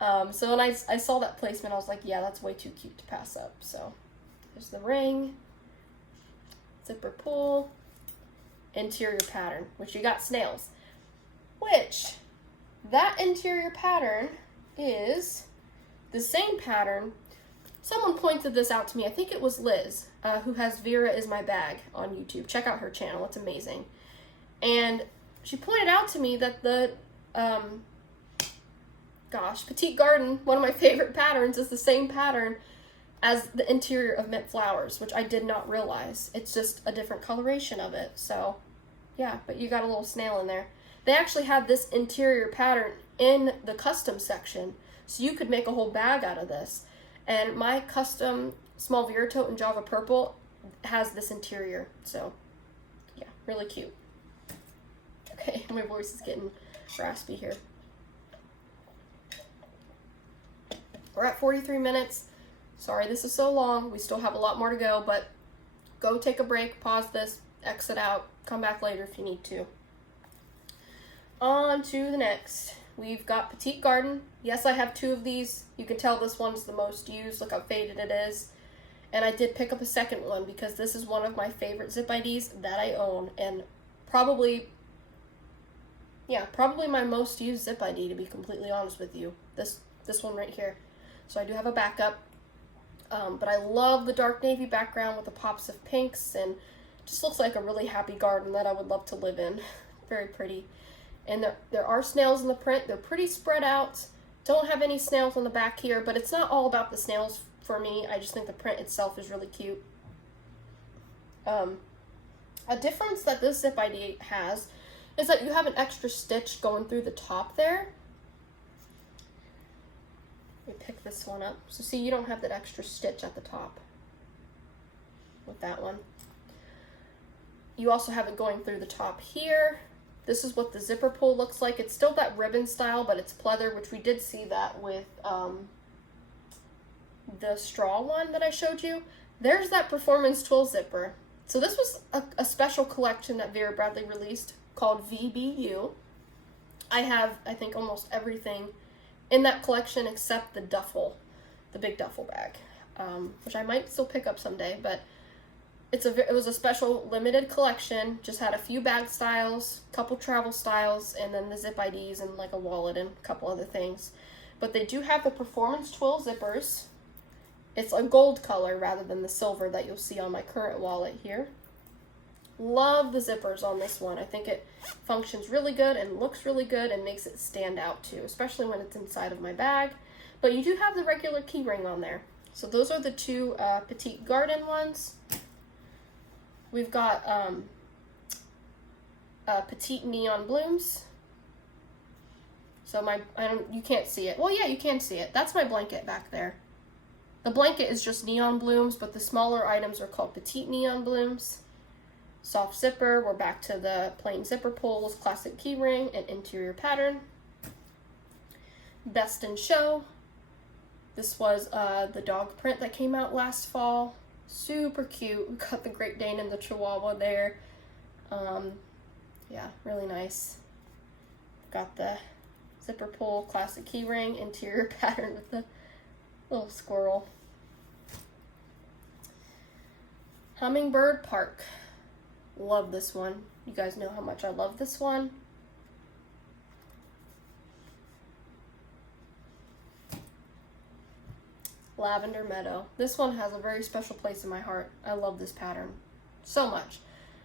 So when I saw that placement, I was like, yeah, that's way too cute to pass up. So there's the ring. Zipper pull, interior pattern, which you got snails, which that interior pattern is the same pattern. Someone pointed this out to me. I think it was Liz, who has Vera Is My Bag on YouTube. Check out her channel. It's amazing. And she pointed out to me that the, Petite Garden, one of my favorite patterns, is the same pattern as the interior of Mint Flowers, which I did not realize. It's just a different coloration of it. So yeah, but you got a little snail in there. They actually had this interior pattern in the custom section, so you could make a whole bag out of this. And my custom small Vera tote in Java Purple has this interior. So yeah, really cute. Okay, my voice is getting raspy here. We're at 43 minutes. Sorry this is so long. We still have a lot more to go, but go take a break, pause this, exit out, come back later if you need to. On to the next. We've got Petite Garden. Yes, I have two of these. You can tell this one's the most used. Look how faded it is. And I did pick up a second one because this is one of my favorite zip IDs that I own, and probably my most used zip ID, to be completely honest with you. This one right here. So I do have a backup. But I love the dark navy background with the pops of pinks, and just looks like a really happy garden that I would love to live in. Very pretty. And there are snails in the print. They're pretty spread out. Don't have any snails on the back here, but it's not all about the snails for me. I just think the print itself is really cute. A difference that this zip ID has is that you have an extra stitch going through the top there. Let me pick this one up. So see, you don't have that extra stitch at the top with that one. You also have it going through the top here, This is what the zipper pull looks like. It's still that ribbon style, but it's pleather, which we did see that with the straw one that I showed you. There's that performance twill zipper. So this was a special collection that Vera Bradley released called VBU. I have, I think, almost everything in that collection except the duffel, the big duffel bag, which I might still pick up someday, but it was a special limited collection, just had a few bag styles, couple travel styles, and then the zip IDs and like a wallet and a couple other things. But they do have the performance twill zippers. It's a gold color rather than the silver that you'll see on my current wallet here. Love the zippers on this one. I think it functions really good and looks really good and makes it stand out too, especially when it's inside of my bag. But you do have the regular keyring on there. So those are the two Petite Garden ones. We've got Petite Neon Blooms. So you can't see it. Well, yeah, you can see it. That's my blanket back there. The blanket is just Neon Blooms, but the smaller items are called Petite Neon Blooms. Soft zipper, we're back to the plain zipper pulls, classic keyring, and interior pattern. Best in Show. This was the dog print that came out last fall. Super cute. We've got the Great Dane and the Chihuahua there. Yeah, really nice. Got the zipper pull, classic keyring, interior pattern with the little squirrel. Hummingbird Park. Love this one. You guys know how much I love this one. Lavender Meadow. This one has a very special place in my heart. I love this pattern so much.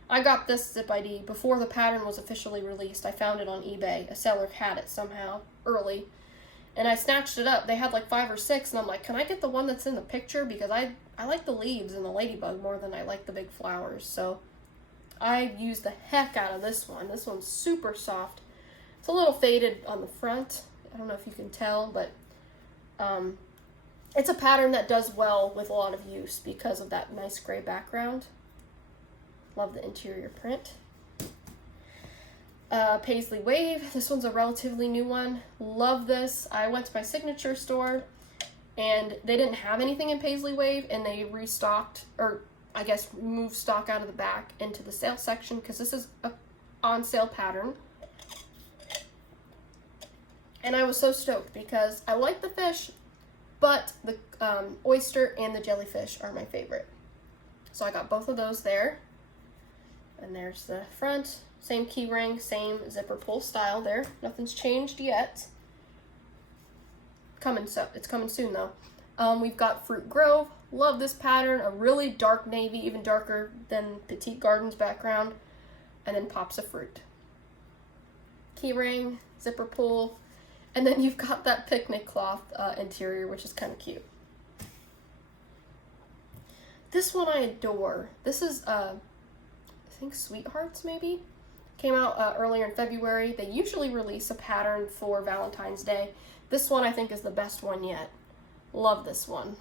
I got this zip ID before the pattern was officially released. I found it on eBay. A seller had it somehow early. And I snatched it up. They had like 5 or 6, and I'm like, can I get the one that's in the picture? Because I like the leaves and the ladybug more than I like the big flowers. So I used the heck out of this one. This one's super soft. It's a little faded on the front. I don't know if you can tell, but it's a pattern that does well with a lot of use because of that nice gray background. Love the interior print. Paisley Wave. This one's a relatively new one. Love this. I went to my signature store and they didn't have anything in Paisley Wave, and they restocked, or I guess moved stock out of the back into the sale section because this is a on sale pattern. And I was so stoked because I like the fish, but the oyster and the jellyfish are my favorite. So I got both of those there. And there's the front. Same key ring, same zipper pull style there. Nothing's changed yet. It's coming soon though. We've got Fruit Grove. Love this pattern. A really dark navy, even darker than Petite Garden's background. And then pops of fruit. Key ring, zipper pull. And then you've got that picnic cloth interior, which is kind of cute. This one I adore. This is, I think Sweethearts maybe? Came out earlier in February. They usually release a pattern for Valentine's Day. This one I think is the best one yet. Love this one.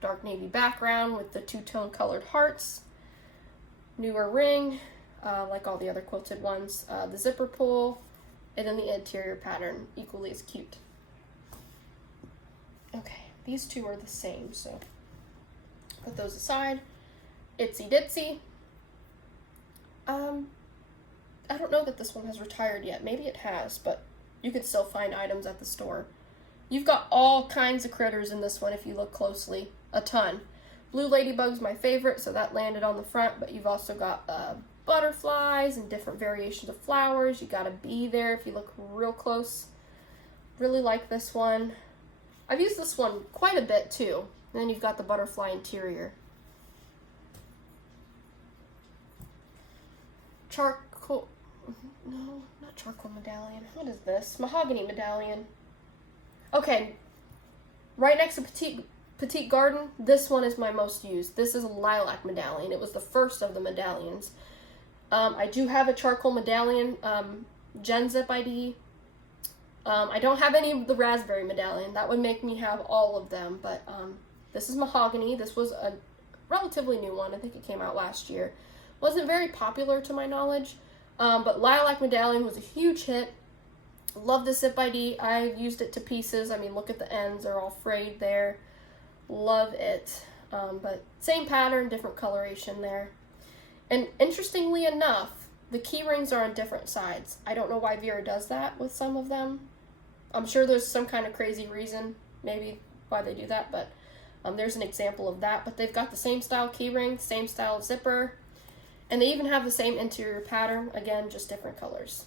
Dark navy background with the two-tone colored hearts. Newer ring, like all the other quilted ones. The zipper pull, and then the interior pattern, equally as cute. Okay, these two are the same, so put those aside. Itsy Ditzy. I don't know that this one has retired yet. Maybe it has, but you could still find items at the store. You've got all kinds of critters in this one if you look closely. A ton. Blue ladybug's my favorite, so that landed on the front, but you've also got butterflies and different variations of flowers. You got a bee there if you look real close. Really like this one. I've used this one quite a bit too. And then you've got the butterfly interior. Charcoal, no, not charcoal medallion. What is this? Mahogany medallion. Okay, right next to Petite Garden, this one is my most used. This is a Lilac Medallion. It was the first of the medallions. I do have a charcoal medallion Gen Zip ID. I don't have any of the Raspberry Medallion. That would make me have all of them, but this is Mahogany. This was a relatively new one. I think it came out last year. Wasn't very popular to my knowledge. But Lilac Medallion was a huge hit. Love the Zip ID. I've used it to pieces. I mean, look at the ends, they're all frayed there. Love it. But same pattern, different coloration there. And interestingly enough, the key rings are on different sides. I don't know why Vera does that with some of them. I'm sure there's some kind of crazy reason, maybe why they do that, but there's an example of that. But they've got the same style key ring, same style zipper, and they even have the same interior pattern. Again, just different colors.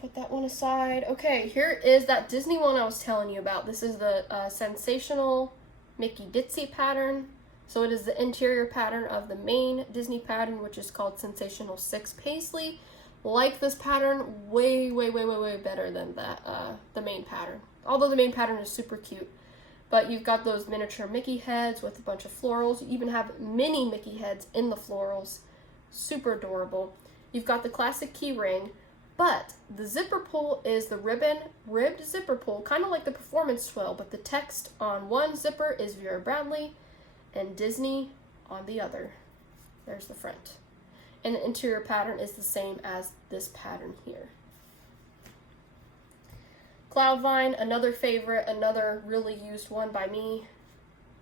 Put that one aside. Okay, here is that Disney one I was telling you about. This is the Sensational Mickey Ditzy pattern. So it is the interior pattern of the main Disney pattern, which is called Sensational 6 Paisley. Like this pattern way better than the main pattern. Although the main pattern is super cute. But you've got those miniature Mickey heads with a bunch of florals. You even have mini Mickey heads in the florals. Super adorable. You've got the classic key ring. But the zipper pull is the ribbon ribbed zipper pull, kind of like the performance twill, but the text on one zipper is Vera Bradley and Disney on the other. There's the front. And the interior pattern is the same as this pattern here. Cloudvine, another favorite, another really used one by me.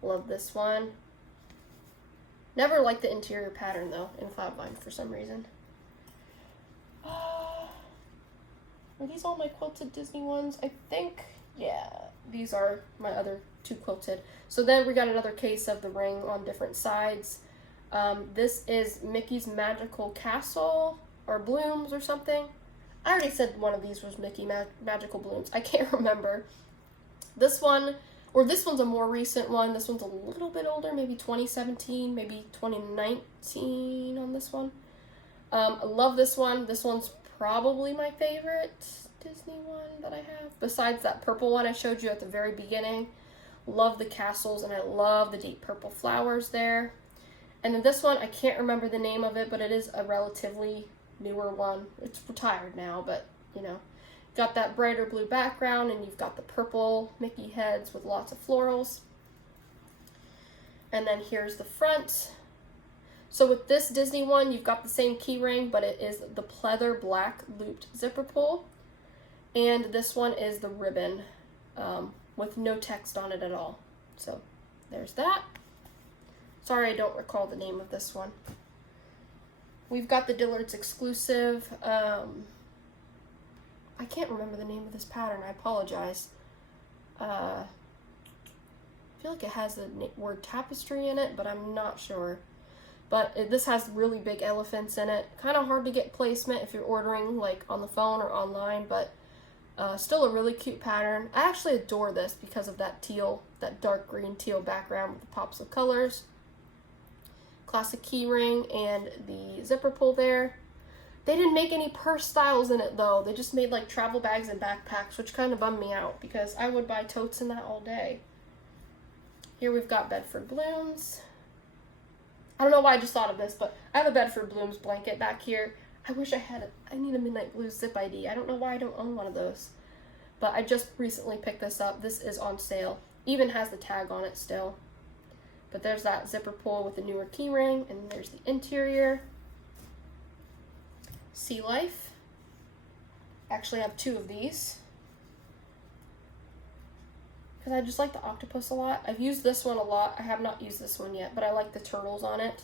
Love this one. Never liked the interior pattern though in Cloudvine for some reason. Are these all my quilted Disney ones? I think, yeah, these are my other two quilted. So then we got another case of the ring on different sides. This is Mickey's Magical Castle, or Blooms or something. I already said one of these was Mickey Magical Blooms. I can't remember. This one, or this one's a more recent one. This one's a little bit older, maybe 2017, maybe 2019 on this one. I love this one. This one's probably my favorite Disney one that I have, besides that purple one I showed you at the very beginning. Love the castles, and I love the deep purple flowers there. And then this one, I can't remember the name of it, but it is a relatively newer one. It's retired now, but you know, got that brighter blue background, and you've got the purple Mickey heads with lots of florals. And then here's the front. So with this Disney one, you've got the same key ring, but it is the pleather black looped zipper pull. And this one is the ribbon with no text on it at all. So there's that. Sorry, I don't recall the name of this one. We've got the Dillard's exclusive. I can't remember the name of this pattern. I apologize. I feel like it has the word tapestry in it, but I'm not sure. But this has really big elephants in it. Kind of hard to get placement if you're ordering like on the phone or online, but still a really cute pattern. I actually adore this because of that teal, that dark green teal background with the pops of colors. Classic key ring and the zipper pull there. They didn't make any purse styles in it though. They just made like travel bags and backpacks, which kind of bummed me out because I would buy totes in that all day. Here we've got Bedford Blooms. I don't know why I just thought of this, but I have a Bedford Blooms blanket back here. I wish I had it. I need a Midnight Blue Zip ID. I don't know why I don't own one of those. But I just recently picked this up. This is on sale. Even has the tag on it still. But there's that zipper pull with the newer key ring, and there's the interior. Sea Life. Actually, I have two of these. Because I just like the octopus a lot. I've used this one a lot. I have not used this one yet, but I like the turtles on it.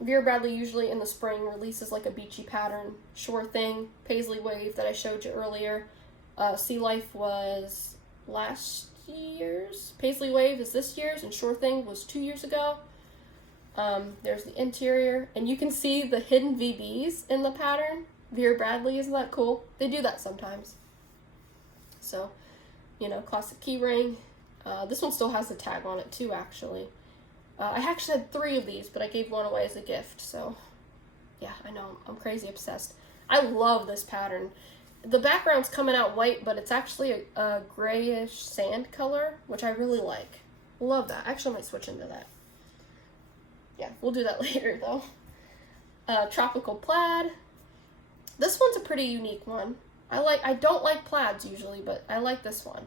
Vera Bradley usually in the spring releases like a beachy pattern. Sure Thing, Paisley Wave that I showed you earlier. Sea Life was last year's. Paisley Wave is this year's, and Sure Thing was 2 years ago. There's the interior, and you can see the hidden VBs in the pattern. Vera Bradley, isn't that cool? They do that sometimes. So, you know, classic key ring. This one still has the tag on it too, actually. I actually had 3 of these, but I gave one away as a gift, so yeah, I know, I'm crazy obsessed. I love this pattern. The background's coming out white, but it's actually a grayish sand color, which I really like. Love that. Actually, I might switch into that. Yeah, we'll do that later, though. Tropical Plaid. This one's a pretty unique one. I don't like plaids usually, but I like this one.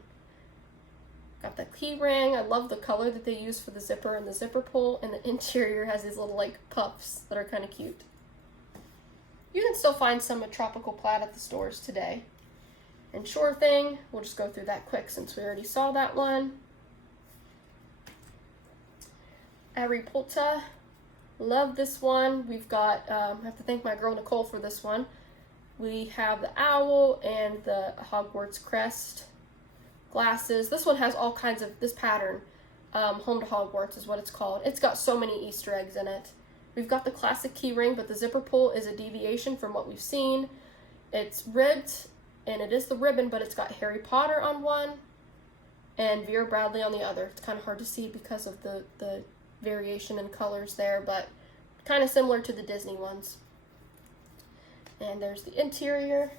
Got the key ring. I love the color that they use for the zipper and the zipper pull, and the interior has these little like puffs that are kind of cute. You can still find some of Tropical Plaid at the stores today. And Sure Thing, we'll just go through that quick since we already saw that one. Aripulta, love this one. We've got, I have to thank my girl Nicole for this one. We have the owl and the Hogwarts crest glasses. This one has all kinds of, this pattern, Home to Hogwarts is what it's called. It's got so many Easter eggs in it. We've got the classic key ring, but the zipper pull is a deviation from what we've seen. It's ribbed, and it is the ribbon, but it's got Harry Potter on one and Vera Bradley on the other. It's kind of hard to see because of the variation in colors there, but kind of similar to the Disney ones. And there's the interior.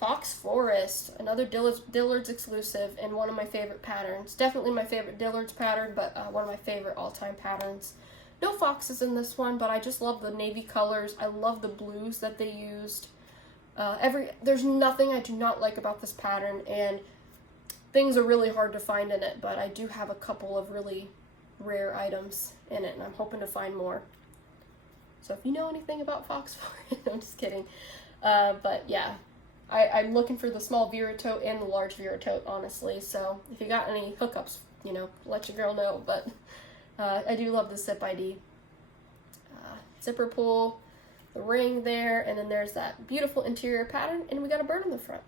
Fox Forest, another Dillard's exclusive and one of my favorite patterns. Definitely my favorite Dillard's pattern, but one of my favorite all-time patterns. No foxes in this one, but I just love the navy colors. I love the blues that they used. There's nothing I do not like about this pattern, and things are really hard to find in it, but I do have a couple of really rare items in it, and I'm hoping to find more. So if you know anything about Fox Forest, I'm just kidding. But yeah. I'm looking for the small Vera tote and the large Vera tote, honestly. So if you got any hookups, you know, let your girl know. But I do love the Zip ID. Zipper pull, the ring there, and then there's that beautiful interior pattern, and we got a bird in the front.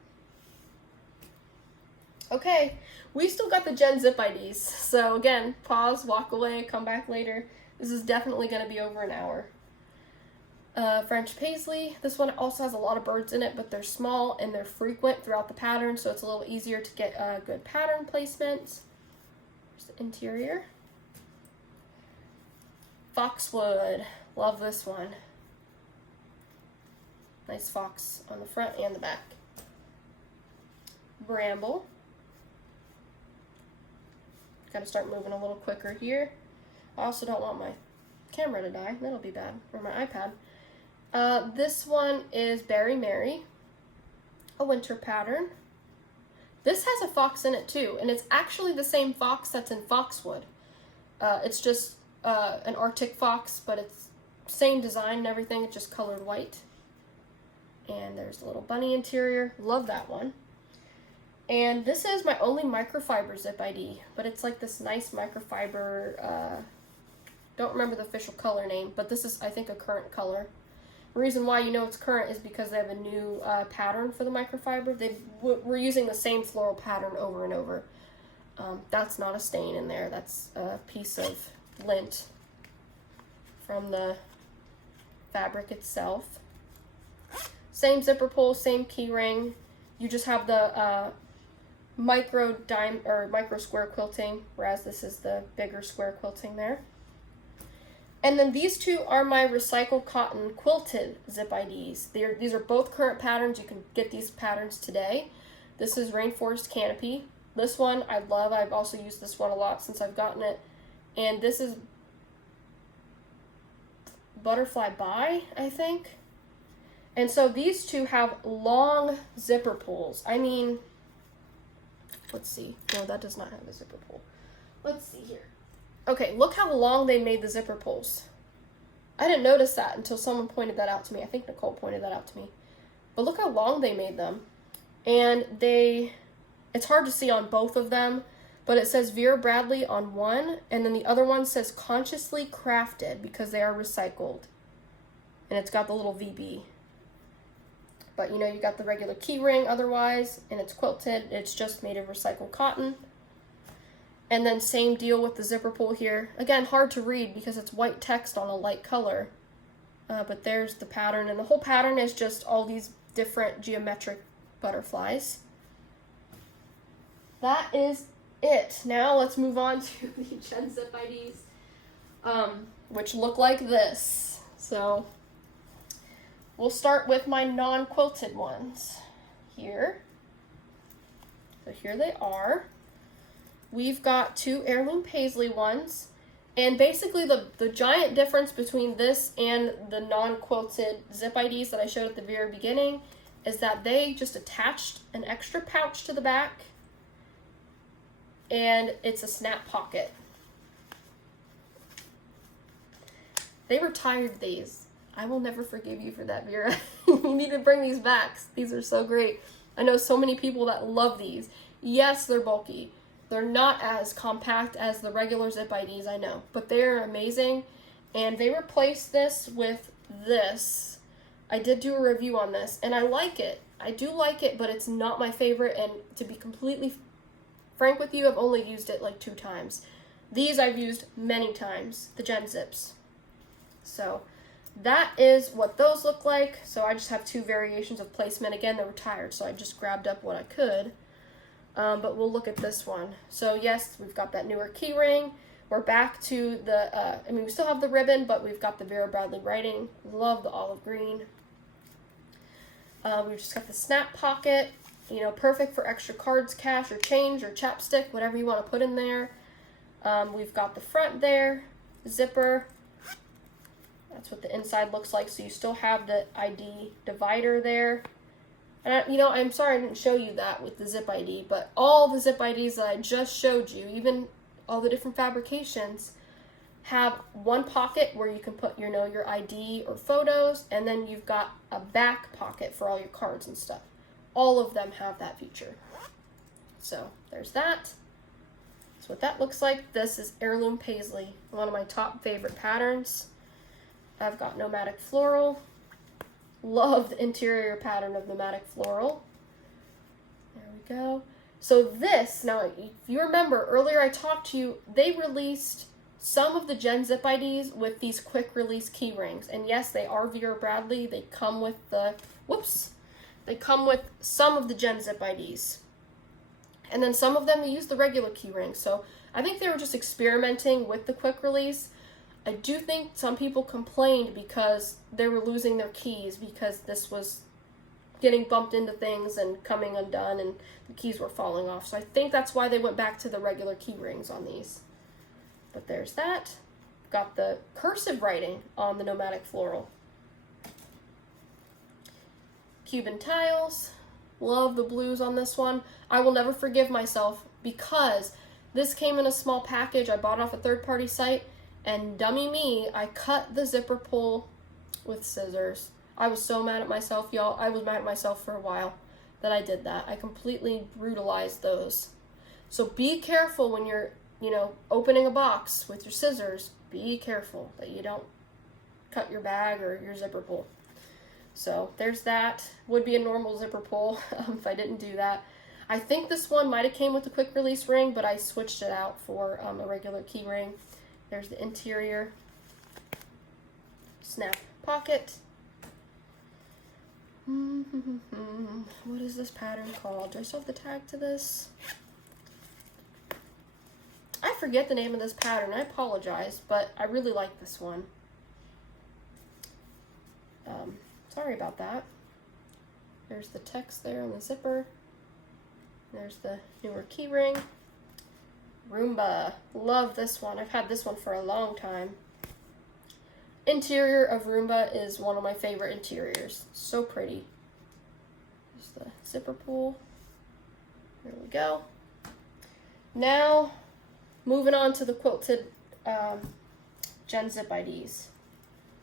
Okay, we still got the Gen Zip IDs. So again, pause, walk away, come back later. This is definitely going to be over an hour. French Paisley. This one also has a lot of birds in it, but they're small and they're frequent throughout the pattern, so it's a little easier to get good pattern placement. There's the interior. Foxwood. Love this one. Nice fox on the front and the back. Bramble. Got to start moving a little quicker here. I also don't want my camera to die. That'll be bad. Or my iPad. This one is Berry Mary, a winter pattern. This has a fox in it too, and it's actually the same fox that's in Foxwood. It's just an Arctic fox, but it's same design and everything, it's just colored white. And there's a little bunny interior. Love that one. And this is my only microfiber Zip ID, but it's like this nice microfiber, don't remember the official color name, but this is, I think, a current color. The reason why you know it's current is because they have a new pattern for the microfiber. We're using the same floral pattern over and over. That's not a stain in there. That's a piece of lint from the fabric itself. Same zipper pull, same key ring. You just have the micro square quilting, whereas this is the bigger square quilting there. And then these two are my recycled cotton quilted Zip IDs. These are both current patterns. You can get these patterns today. This is Rainforest Canopy. This one I love. I've also used this one a lot since I've gotten it. And this is Butterfly Bye, I think. And so these two have long zipper pulls. I mean, let's see. No, that does not have a zipper pull. Let's see here. Okay, look how long they made the zipper pulls. I didn't notice that until someone pointed that out to me. I think Nicole pointed that out to me. But look how long they made them. And it's hard to see on both of them, but it says Vera Bradley on one, and then the other one says Consciously Crafted because they are recycled. And it's got the little VB. But you know, you got the regular key ring otherwise, and it's quilted. It's just made of recycled cotton. And then same deal with the zipper pull here. Again, hard to read because it's white text on a light color. But there's the pattern, and the whole pattern is just all these different geometric butterflies. That is it. Now let's move on to the Gen Zip IDs, which look like this. So we'll start with my non-quilted ones here. So here they are. We've got two Heirloom Paisley ones, and basically the giant difference between this and the non-quilted Zip IDs that I showed at the very beginning is that they just attached an extra pouch to the back, and it's a snap pocket. They retired these. I will never forgive you for that, Vera. You need to bring these back. These are so great. I know so many people that love these. Yes, they're bulky. They're not as compact as the regular Zip IDs, I know, but they're amazing. And they replaced this with this. I did do a review on this, and I like it. I do like it, but it's not my favorite, and to be completely frank with you, I've only used it like 2 times. These I've used many times, the Gen Zips. So that is what those look like. So I just have 2 variations of placement. Again, they're retired, so I just grabbed up what I could. But we'll look at this one. So yes, we've got that newer keyring. We're back to the, we still have the ribbon, but we've got the Vera Bradley writing. Love the olive green. We've just got the snap pocket, you know, perfect for extra cards, cash, or change, or chapstick, whatever you want to put in there. We've got the front there, zipper. That's what the inside looks like, so you still have the ID divider there. And you know, I'm sorry I didn't show you that with the Zip ID, but all the Zip IDs that I just showed you, even all the different fabrications, have one pocket where you can put, you know, your ID or photos, and then you've got a back pocket for all your cards and stuff. All of them have that feature. So there's that. That's what that looks like. This is Heirloom Paisley, one of my top favorite patterns. I've got Nomadic Floral. Love the interior pattern of Nomadic Floral. There we go. So this, now if you remember earlier I talked to you, they released some of the Gen Zip IDs with these quick release key rings. And yes, they are Vera Bradley. They come with the, they come with some of the Gen Zip IDs. And then some of them they use the regular key rings. So I think they were just experimenting with the quick release. I do think some people complained because they were losing their keys because this was getting bumped into things and coming undone and the keys were falling off. So I think that's why they went back to the regular key rings on these. But there's that. Got the cursive writing on the Nomadic Floral. Cuban tiles. Love the blues on this one. I will never forgive myself because this came in a small package. I bought it off a third-party site. And dummy me, I cut the zipper pull with scissors. I was so mad at myself, y'all. I was mad at myself for a while that I did that. I completely brutalized those. So be careful when you're, you know, opening a box with your scissors. Be careful that you don't cut your bag or your zipper pull. So there's that. Would be a normal zipper pull if I didn't do that. I think this one might have came with a quick release ring, but I switched it out for a regular key ring. There's the interior snap pocket. What is this pattern called? Do I still have the tag to this? I forget the name of this pattern. I apologize, but I really like this one. Sorry about that. There's the text there on the zipper. There's the newer key ring. Roomba. Love this one. I've had this one for a long time. Interior of Roomba is one of my favorite interiors. So pretty. There's the zipper pull. There we go. Now, moving on to the quilted Gen Zip IDs.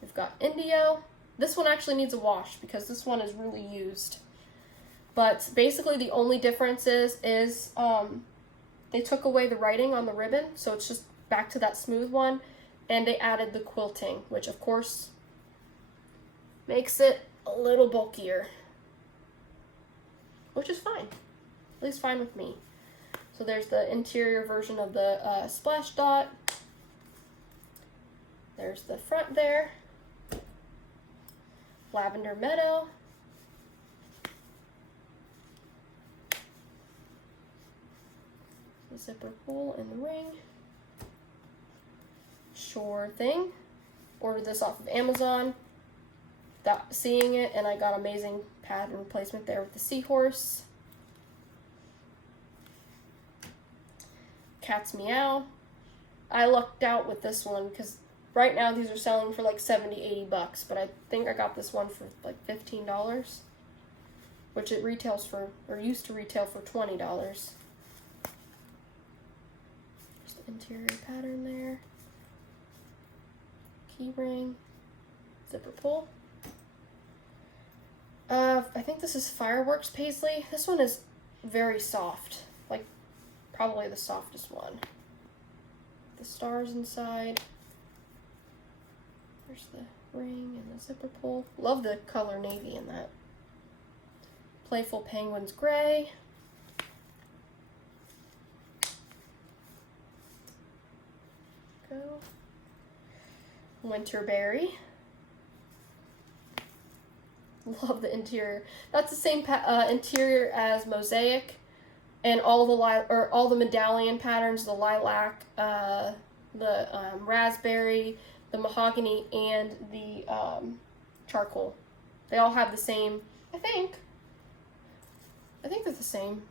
We've got Indio. This one actually needs a wash because this one is really used. But basically the only difference is they took away the writing on the ribbon, so it's just back to that smooth one, and they added the quilting, which of course makes it a little bulkier, which is fine, at least fine with me. So there's the interior version of the splash dot. There's the front there. Lavender Meadow. The zipper pull and the ring. Sure thing. Ordered this off of Amazon. Seeing it, and I got amazing pattern replacement there with the seahorse. Cat's Meow. I lucked out with this one because right now these are selling for like 70, 80 bucks, but I think I got this one for like $15, which it retails for, or used to retail for $20. interior pattern there. Keyring, zipper pull. I think this is Fireworks Paisley. This one is very soft, like probably the softest one. The stars inside. There's the ring and the zipper pull. Love the color navy in that. Playful Penguins Gray. Go. Winterberry. Love the interior. That's the same interior as Mosaic, and all the medallion patterns, the lilac, the raspberry, the mahogany, and the charcoal. They all have the same, I think they're the same.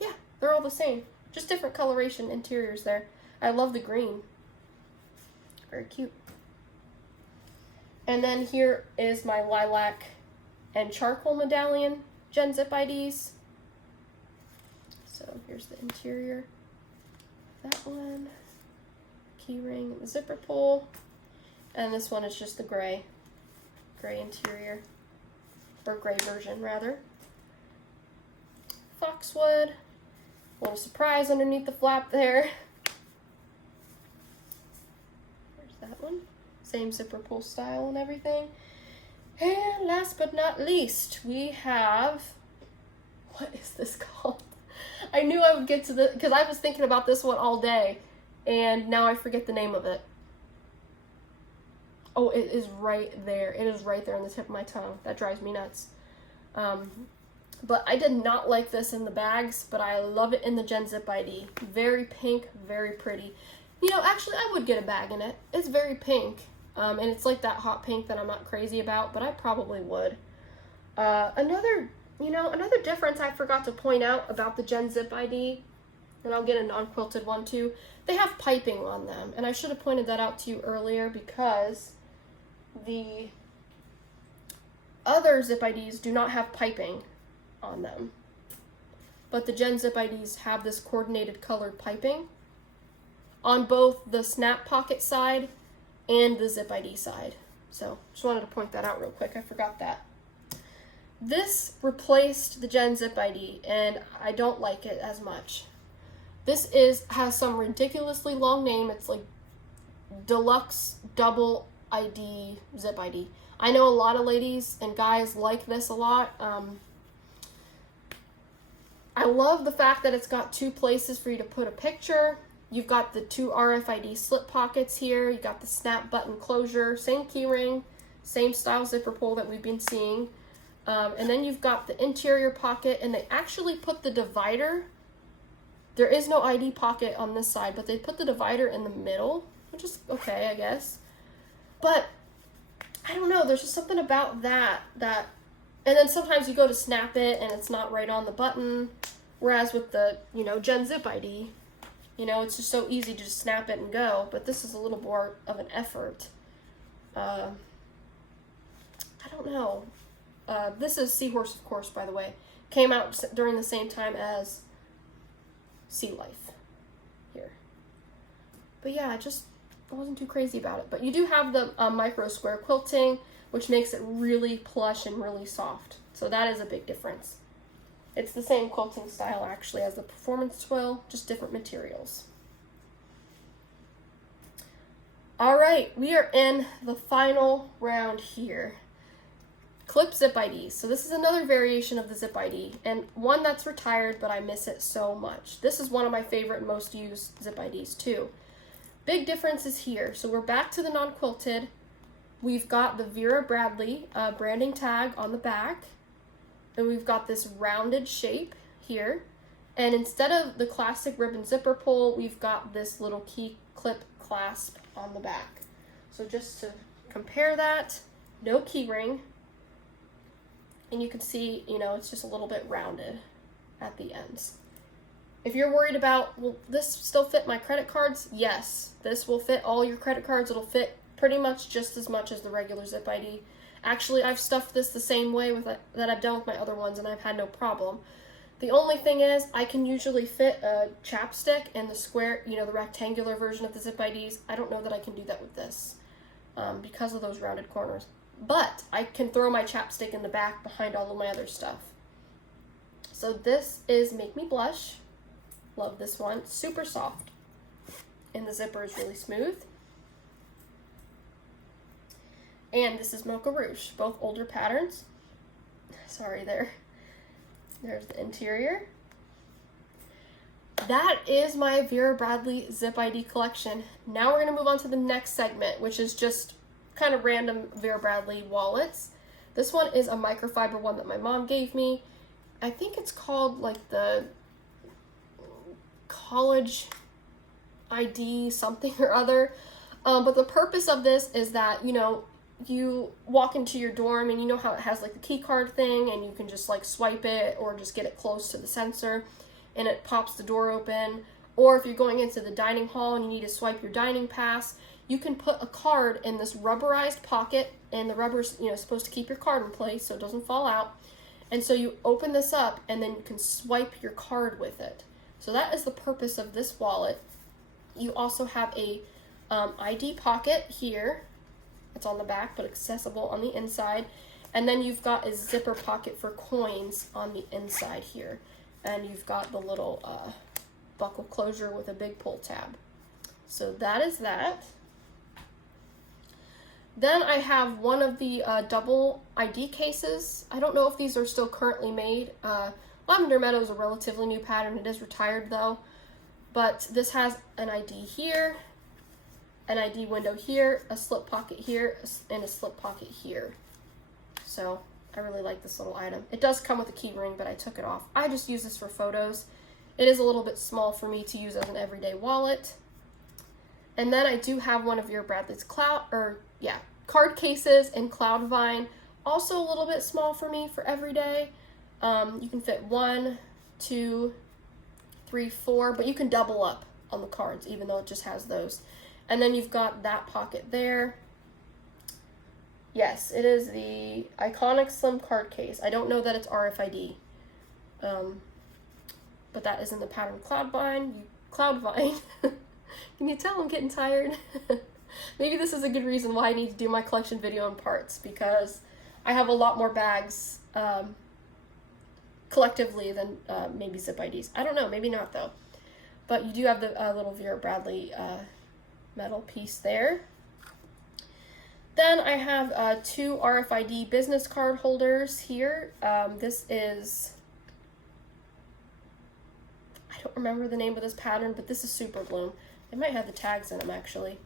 Yeah, they're all the same. Just different coloration interiors there. I love the green. Very cute. And then here is my lilac and charcoal medallion Gen Zip IDs. So here's the interior. That one. Keyring, the zipper pull. And this one is just the gray interior. Or gray version, rather. Foxwood. A little surprise underneath the flap there. There's that one. Same zipper pull style and everything. And last but not least, we have, what is this called? I knew I would get to the, because I was thinking about this one all day, and now I forget the name of it. Oh, it is right there. It is right there on the tip of my tongue. That drives me nuts. But I did not like this in the bags, but I love it in the Gen Zip ID. Very pink, very pretty. You know, actually, I would get a bag in it. It's very pink. And it's like that hot pink that I'm not crazy about, but I probably would. Another difference I forgot to point out about the Gen Zip ID, and I'll get a non-quilted one too, they have piping on them. And I should have pointed that out to you earlier because the other Zip IDs do not have piping on them. But the Gen Zip IDs have this coordinated colored piping on both the snap pocket side and the Zip ID side. So just wanted to point that out real quick. I forgot that. This replaced the Gen Zip ID, and I don't like it as much. This has some ridiculously long name. It's like Deluxe Double ID Zip ID. I know a lot of ladies and guys like this a lot. I love the fact that it's got two places for you to put a picture. You've got the two RFID slip pockets here. You got the snap button closure, same keyring, same style zipper pull that we've been seeing. And then you've got the interior pocket, and they actually put the divider. There is no ID pocket on this side, but they put the divider in the middle, which is okay, I guess. But I don't know, there's just something about that, and then sometimes you go to snap it and it's not right on the button. Whereas with the, Gen Zip ID, it's just so easy to just snap it and go, but this is a little more of an effort. I don't know. This is Seahorse, of course, by the way. Came out during the same time as Sea Life here. But yeah, I wasn't too crazy about it. But you do have the micro square quilting, which makes it really plush and really soft. So that is a big difference. It's the same quilting style, actually, as the Performance Twill, just different materials. All right, we are in the final round here. Clip Zip IDs. So this is another variation of the Zip ID, and one that's retired, but I miss it so much. This is one of my favorite and most used Zip IDs too. Big difference is here. So we're back to the non-quilted. We've got the Vera Bradley branding tag on the back, and we've got this rounded shape here. And instead of the classic ribbon zipper pull, we've got this little key clip clasp on the back. So just to compare that, no key ring. And you can see, it's just a little bit rounded at the ends. If you're worried about, will this still fit my credit cards? Yes, this will fit all your credit cards. It'll fit pretty much just as much as the regular Zip ID. Actually, I've stuffed this the same way that I've done with my other ones, and I've had no problem. The only thing is I can usually fit a chapstick in the square, you know, the rectangular version of the Zip IDs. I don't know that I can do that with this because of those rounded corners. But I can throw my chapstick in the back behind all of my other stuff. So this is Make Me Blush. Love this one. Super soft. And the zipper is really smooth. And this is Mocha Rouge, both older patterns. Sorry there. There's the interior. That is my Vera Bradley Zip ID collection. Now we're going to move on to the next segment, which is just kind of random Vera Bradley wallets. This one is a microfiber one that my mom gave me. I think it's called like the College ID something or other. But the purpose of this is that, you know, you walk into your dorm and you know how it has like the key card thing and you can just like swipe it or just get it close to the sensor and it pops the door open. Or if you're going into the dining hall and you need to swipe your dining pass, you can put a card in this rubberized pocket, and the rubber's, you know, supposed to keep your card in place so it doesn't fall out. And so you open this up and then you can swipe your card with it. So that is the purpose of this wallet. You also have a ID pocket here. It's on the back but accessible on the inside. And then you've got a zipper pocket for coins on the inside here. And you've got the little buckle closure with a big pull tab. So that is that. Then I have one of the double ID cases. I don't know if these are still currently made. Lavender Meadow is a relatively new pattern. It is retired though. But this has an ID here, an ID window here, a slip pocket here, and a slip pocket here. So I really like this little item. It does come with a key ring, but I took it off. I just use this for photos. It is a little bit small for me to use as an everyday wallet. And then I do have one of Vera Bradley's card cases in Cloud Vine. Also a little bit small for me for everyday. You can fit 1, 2, 3, 4, but you can double up on the cards even though it just has those. And then you've got that pocket there. Yes, it is the iconic slim card case. I don't know that it's RFID, but that is in the pattern Cloud Vine. Can you tell I'm getting tired? Maybe this is a good reason why I need to do my collection video in parts, because I have a lot more bags collectively than maybe Zip IDs. I don't know, maybe not though. But you do have the little Vera Bradley metal piece there. Then I have 2 RFID business card holders here. This is, I don't remember the name of this pattern, but this is Super Bloom. They might have the tags in them actually.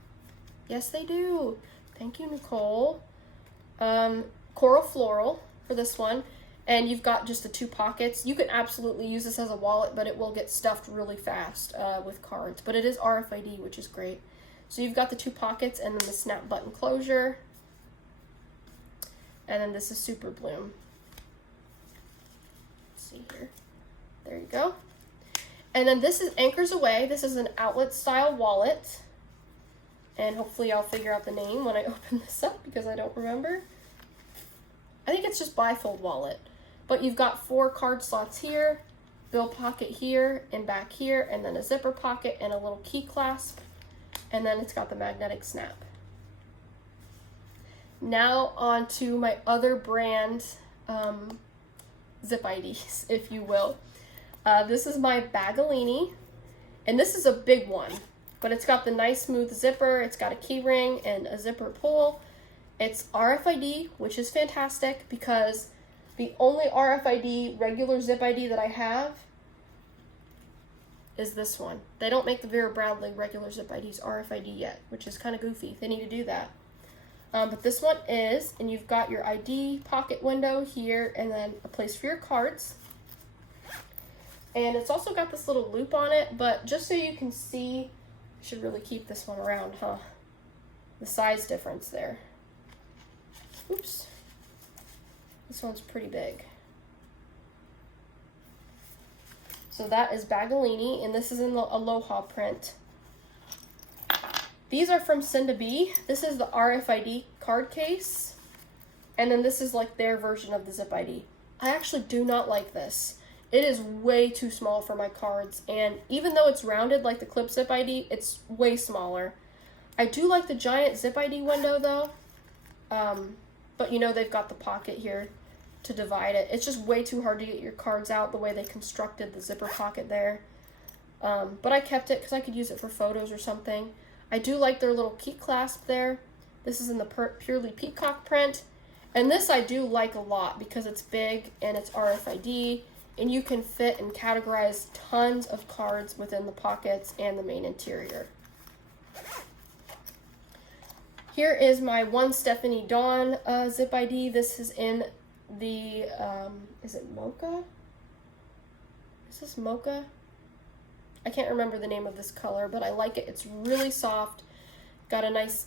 Yes, they do. Thank you, Nicole. Coral Floral for this one. And you've got just the 2 pockets. You can absolutely use this as a wallet, but it will get stuffed really fast with cards. But it is RFID, which is great. So you've got the 2 pockets and then the snap button closure. And then this is Super Bloom. Let's see here. There you go. And then this is Anchors Away. This is an outlet style wallet. And hopefully I'll figure out the name when I open this up because I don't remember. I think it's just bifold wallet. But you've got 4 card slots here, bill pocket here and back here, and then a zipper pocket and a little key clasp. And then it's got the magnetic snap. Now on to my other brand Zip IDs, if you will. This is my Bagolini, and this is a big one, but it's got the nice smooth zipper. It's got a key ring and a zipper pull. It's RFID, which is fantastic because the only RFID regular Zip ID that I have is this one. They don't make the Vera Bradley regular Zip IDs RFID yet, which is kind of goofy. They need to do that. But this one is, and you've got your ID pocket window here and then a place for your cards. And it's also got this little loop on it, but just so you can see, I should really keep this one around, huh? The size difference there. Oops. This one's pretty big. So that is Bagolini, and this is in the Aloha print. These are from Cinda B. This is the RFID card case. And then this is like their version of the Zip ID. I actually do not like this. It is way too small for my cards, and even though it's rounded like the clip zip ID, it's way smaller. I do like the giant zip ID window though, but you know they've got the pocket here to divide it. It's just way too hard to get your cards out the way they constructed the zipper pocket there. But I kept it because I could use it for photos or something. I do like their little key clasp there. This is in the purely peacock print. And this I do like a lot because it's big and it's RFID, and you can fit and categorize tons of cards within the pockets and the main interior. Here is my One Stephanie Dawn Zip ID. This is in the, is it Mocha? Is this Mocha? I can't remember the name of this color, but I like it. It's really soft. Got a nice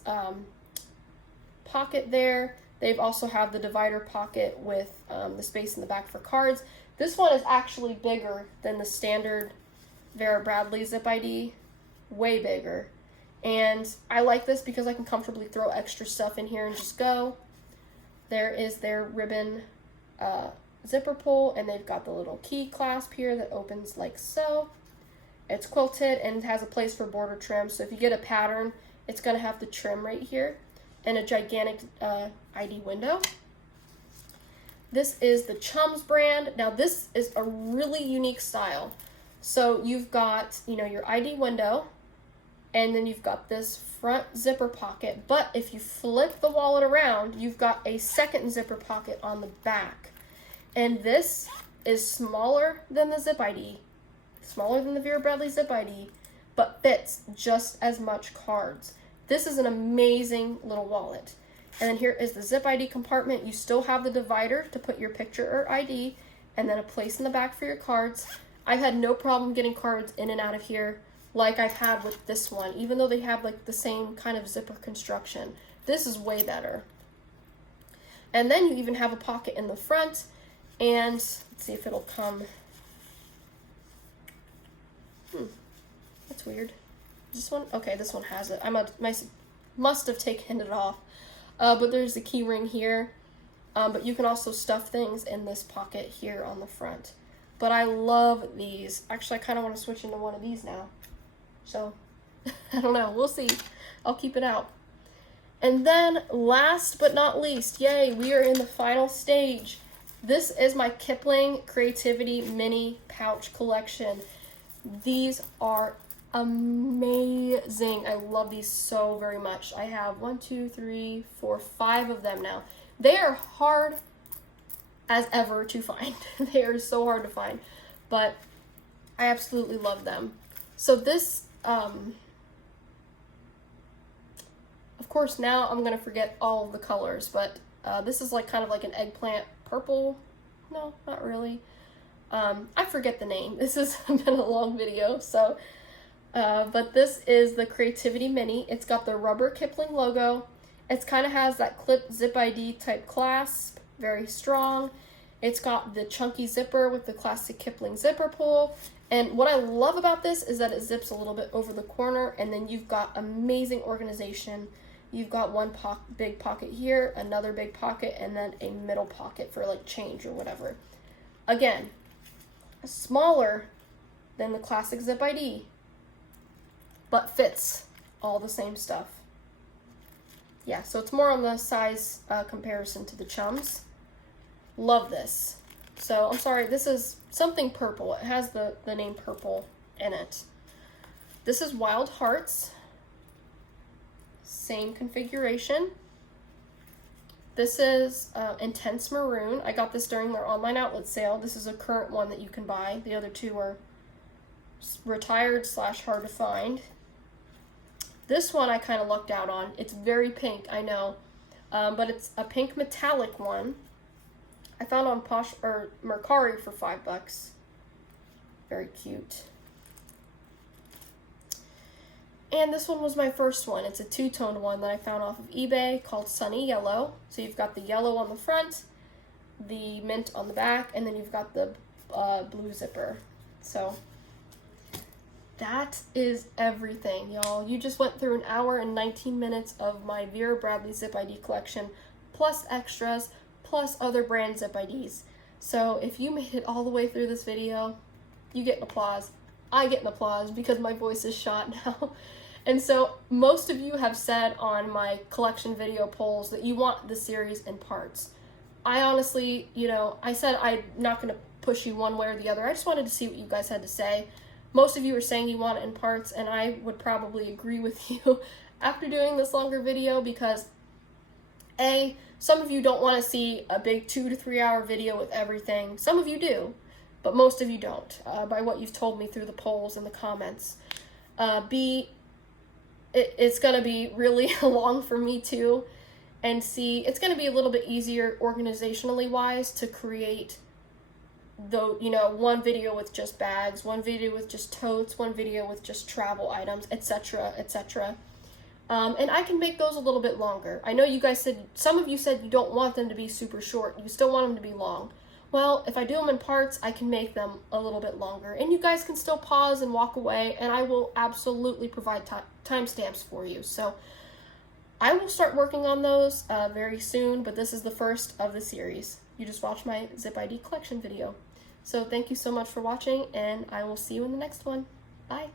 pocket there. They've also have the divider pocket with the space in the back for cards. This one is actually bigger than the standard Vera Bradley Zip ID, way bigger. And I like this because I can comfortably throw extra stuff in here and just go. There is their ribbon zipper pull, and they've got the little key clasp here that opens like so. It's quilted and it has a place for border trim, so if you get a pattern, it's going to have the trim right here, and a gigantic ID window. This is the Chums brand. Now this is a really unique style. So you've got, you know, your ID window, and then you've got this front zipper pocket, but if you flip the wallet around, you've got a second zipper pocket on the back. And this is smaller than the Zip ID, smaller than the Vera Bradley Zip ID, but fits just as much cards. This is an amazing little wallet. And then here is the Zip ID compartment. You still have the divider to put your picture or ID, and then a place in the back for your cards. I've had no problem getting cards in and out of here like I've had with this one, even though they have like the same kind of zipper construction. This is way better. And then you even have a pocket in the front, and let's see if it'll come. That's weird. This one? Okay, this one has it. I must have taken it off. But there's the key ring here. But you can also stuff things in this pocket here on the front. But I love these. Actually, I kind of want to switch into one of these now. So, I don't know. We'll see. I'll keep it out. And then, last but not least, yay, we are in the final stage. This is my Kipling Creativity Mini Pouch Collection. These are amazing. I love these so very much. I have 5 of them now. They are hard as ever to find. They are so hard to find, but I absolutely love them. So this, of course, now I'm gonna forget all of the colors, but this is like kind of like an eggplant purple. No, not really. I forget the name. This has been a long video, so but this is the Creativity Mini. It's got the rubber Kipling logo. It kind of has that clip Zip ID type clasp, very strong. It's got the chunky zipper with the classic Kipling zipper pull. And what I love about this is that it zips a little bit over the corner, and then you've got amazing organization. You've got one big pocket here, another big pocket, and then a middle pocket for like change or whatever. Again, smaller than the classic Zip ID, but fits all the same stuff. Yeah, so it's more on the size comparison to the Chums. Love this. So, I'm sorry, this is something purple. It has the name Purple in it. This is Wild Hearts. Same configuration. This is Intense Maroon. I got this during their online outlet sale. This is a current one that you can buy. The other two are retired / hard to find. This one I kind of lucked out on. It's very pink, I know, but it's a pink metallic one. I found on Mercari for $5. Very cute. And this one was my first one. It's a two-toned one that I found off of eBay called Sunny Yellow. So you've got the yellow on the front, the mint on the back, and then you've got the blue zipper. So that is everything, y'all. You just went through an hour and 19 minutes of my Vera Bradley Zip ID collection, plus extras, plus other brand Zip IDs. So if you made it all the way through this video, you get an applause. I get an applause because my voice is shot now. And so most of you have said on my collection video polls that you want the series in parts. I honestly, I said I'm not going to push you one way or the other. I just wanted to see what you guys had to say. Most of you are saying you want it in parts, and I would probably agree with you after doing this longer video because some of you don't want to see a big 2 to 3 hour video with everything. Some of you do, but most of you don't, by what you've told me through the polls and the comments. B, it's going to be really long for me too. And C, it's going to be a little bit easier organizationally wise to create one video with just bags, one video with just totes, one video with just travel items, etc., etc. And I can make those a little bit longer. I know you guys said, some of you said you don't want them to be super short. You still want them to be long. Well, if I do them in parts, I can make them a little bit longer. And you guys can still pause and walk away, and I will absolutely provide timestamps for you. So I will start working on those very soon, but this is the first of the series. You just watched my Zip ID collection video. So thank you so much for watching, and I will see you in the next one. Bye.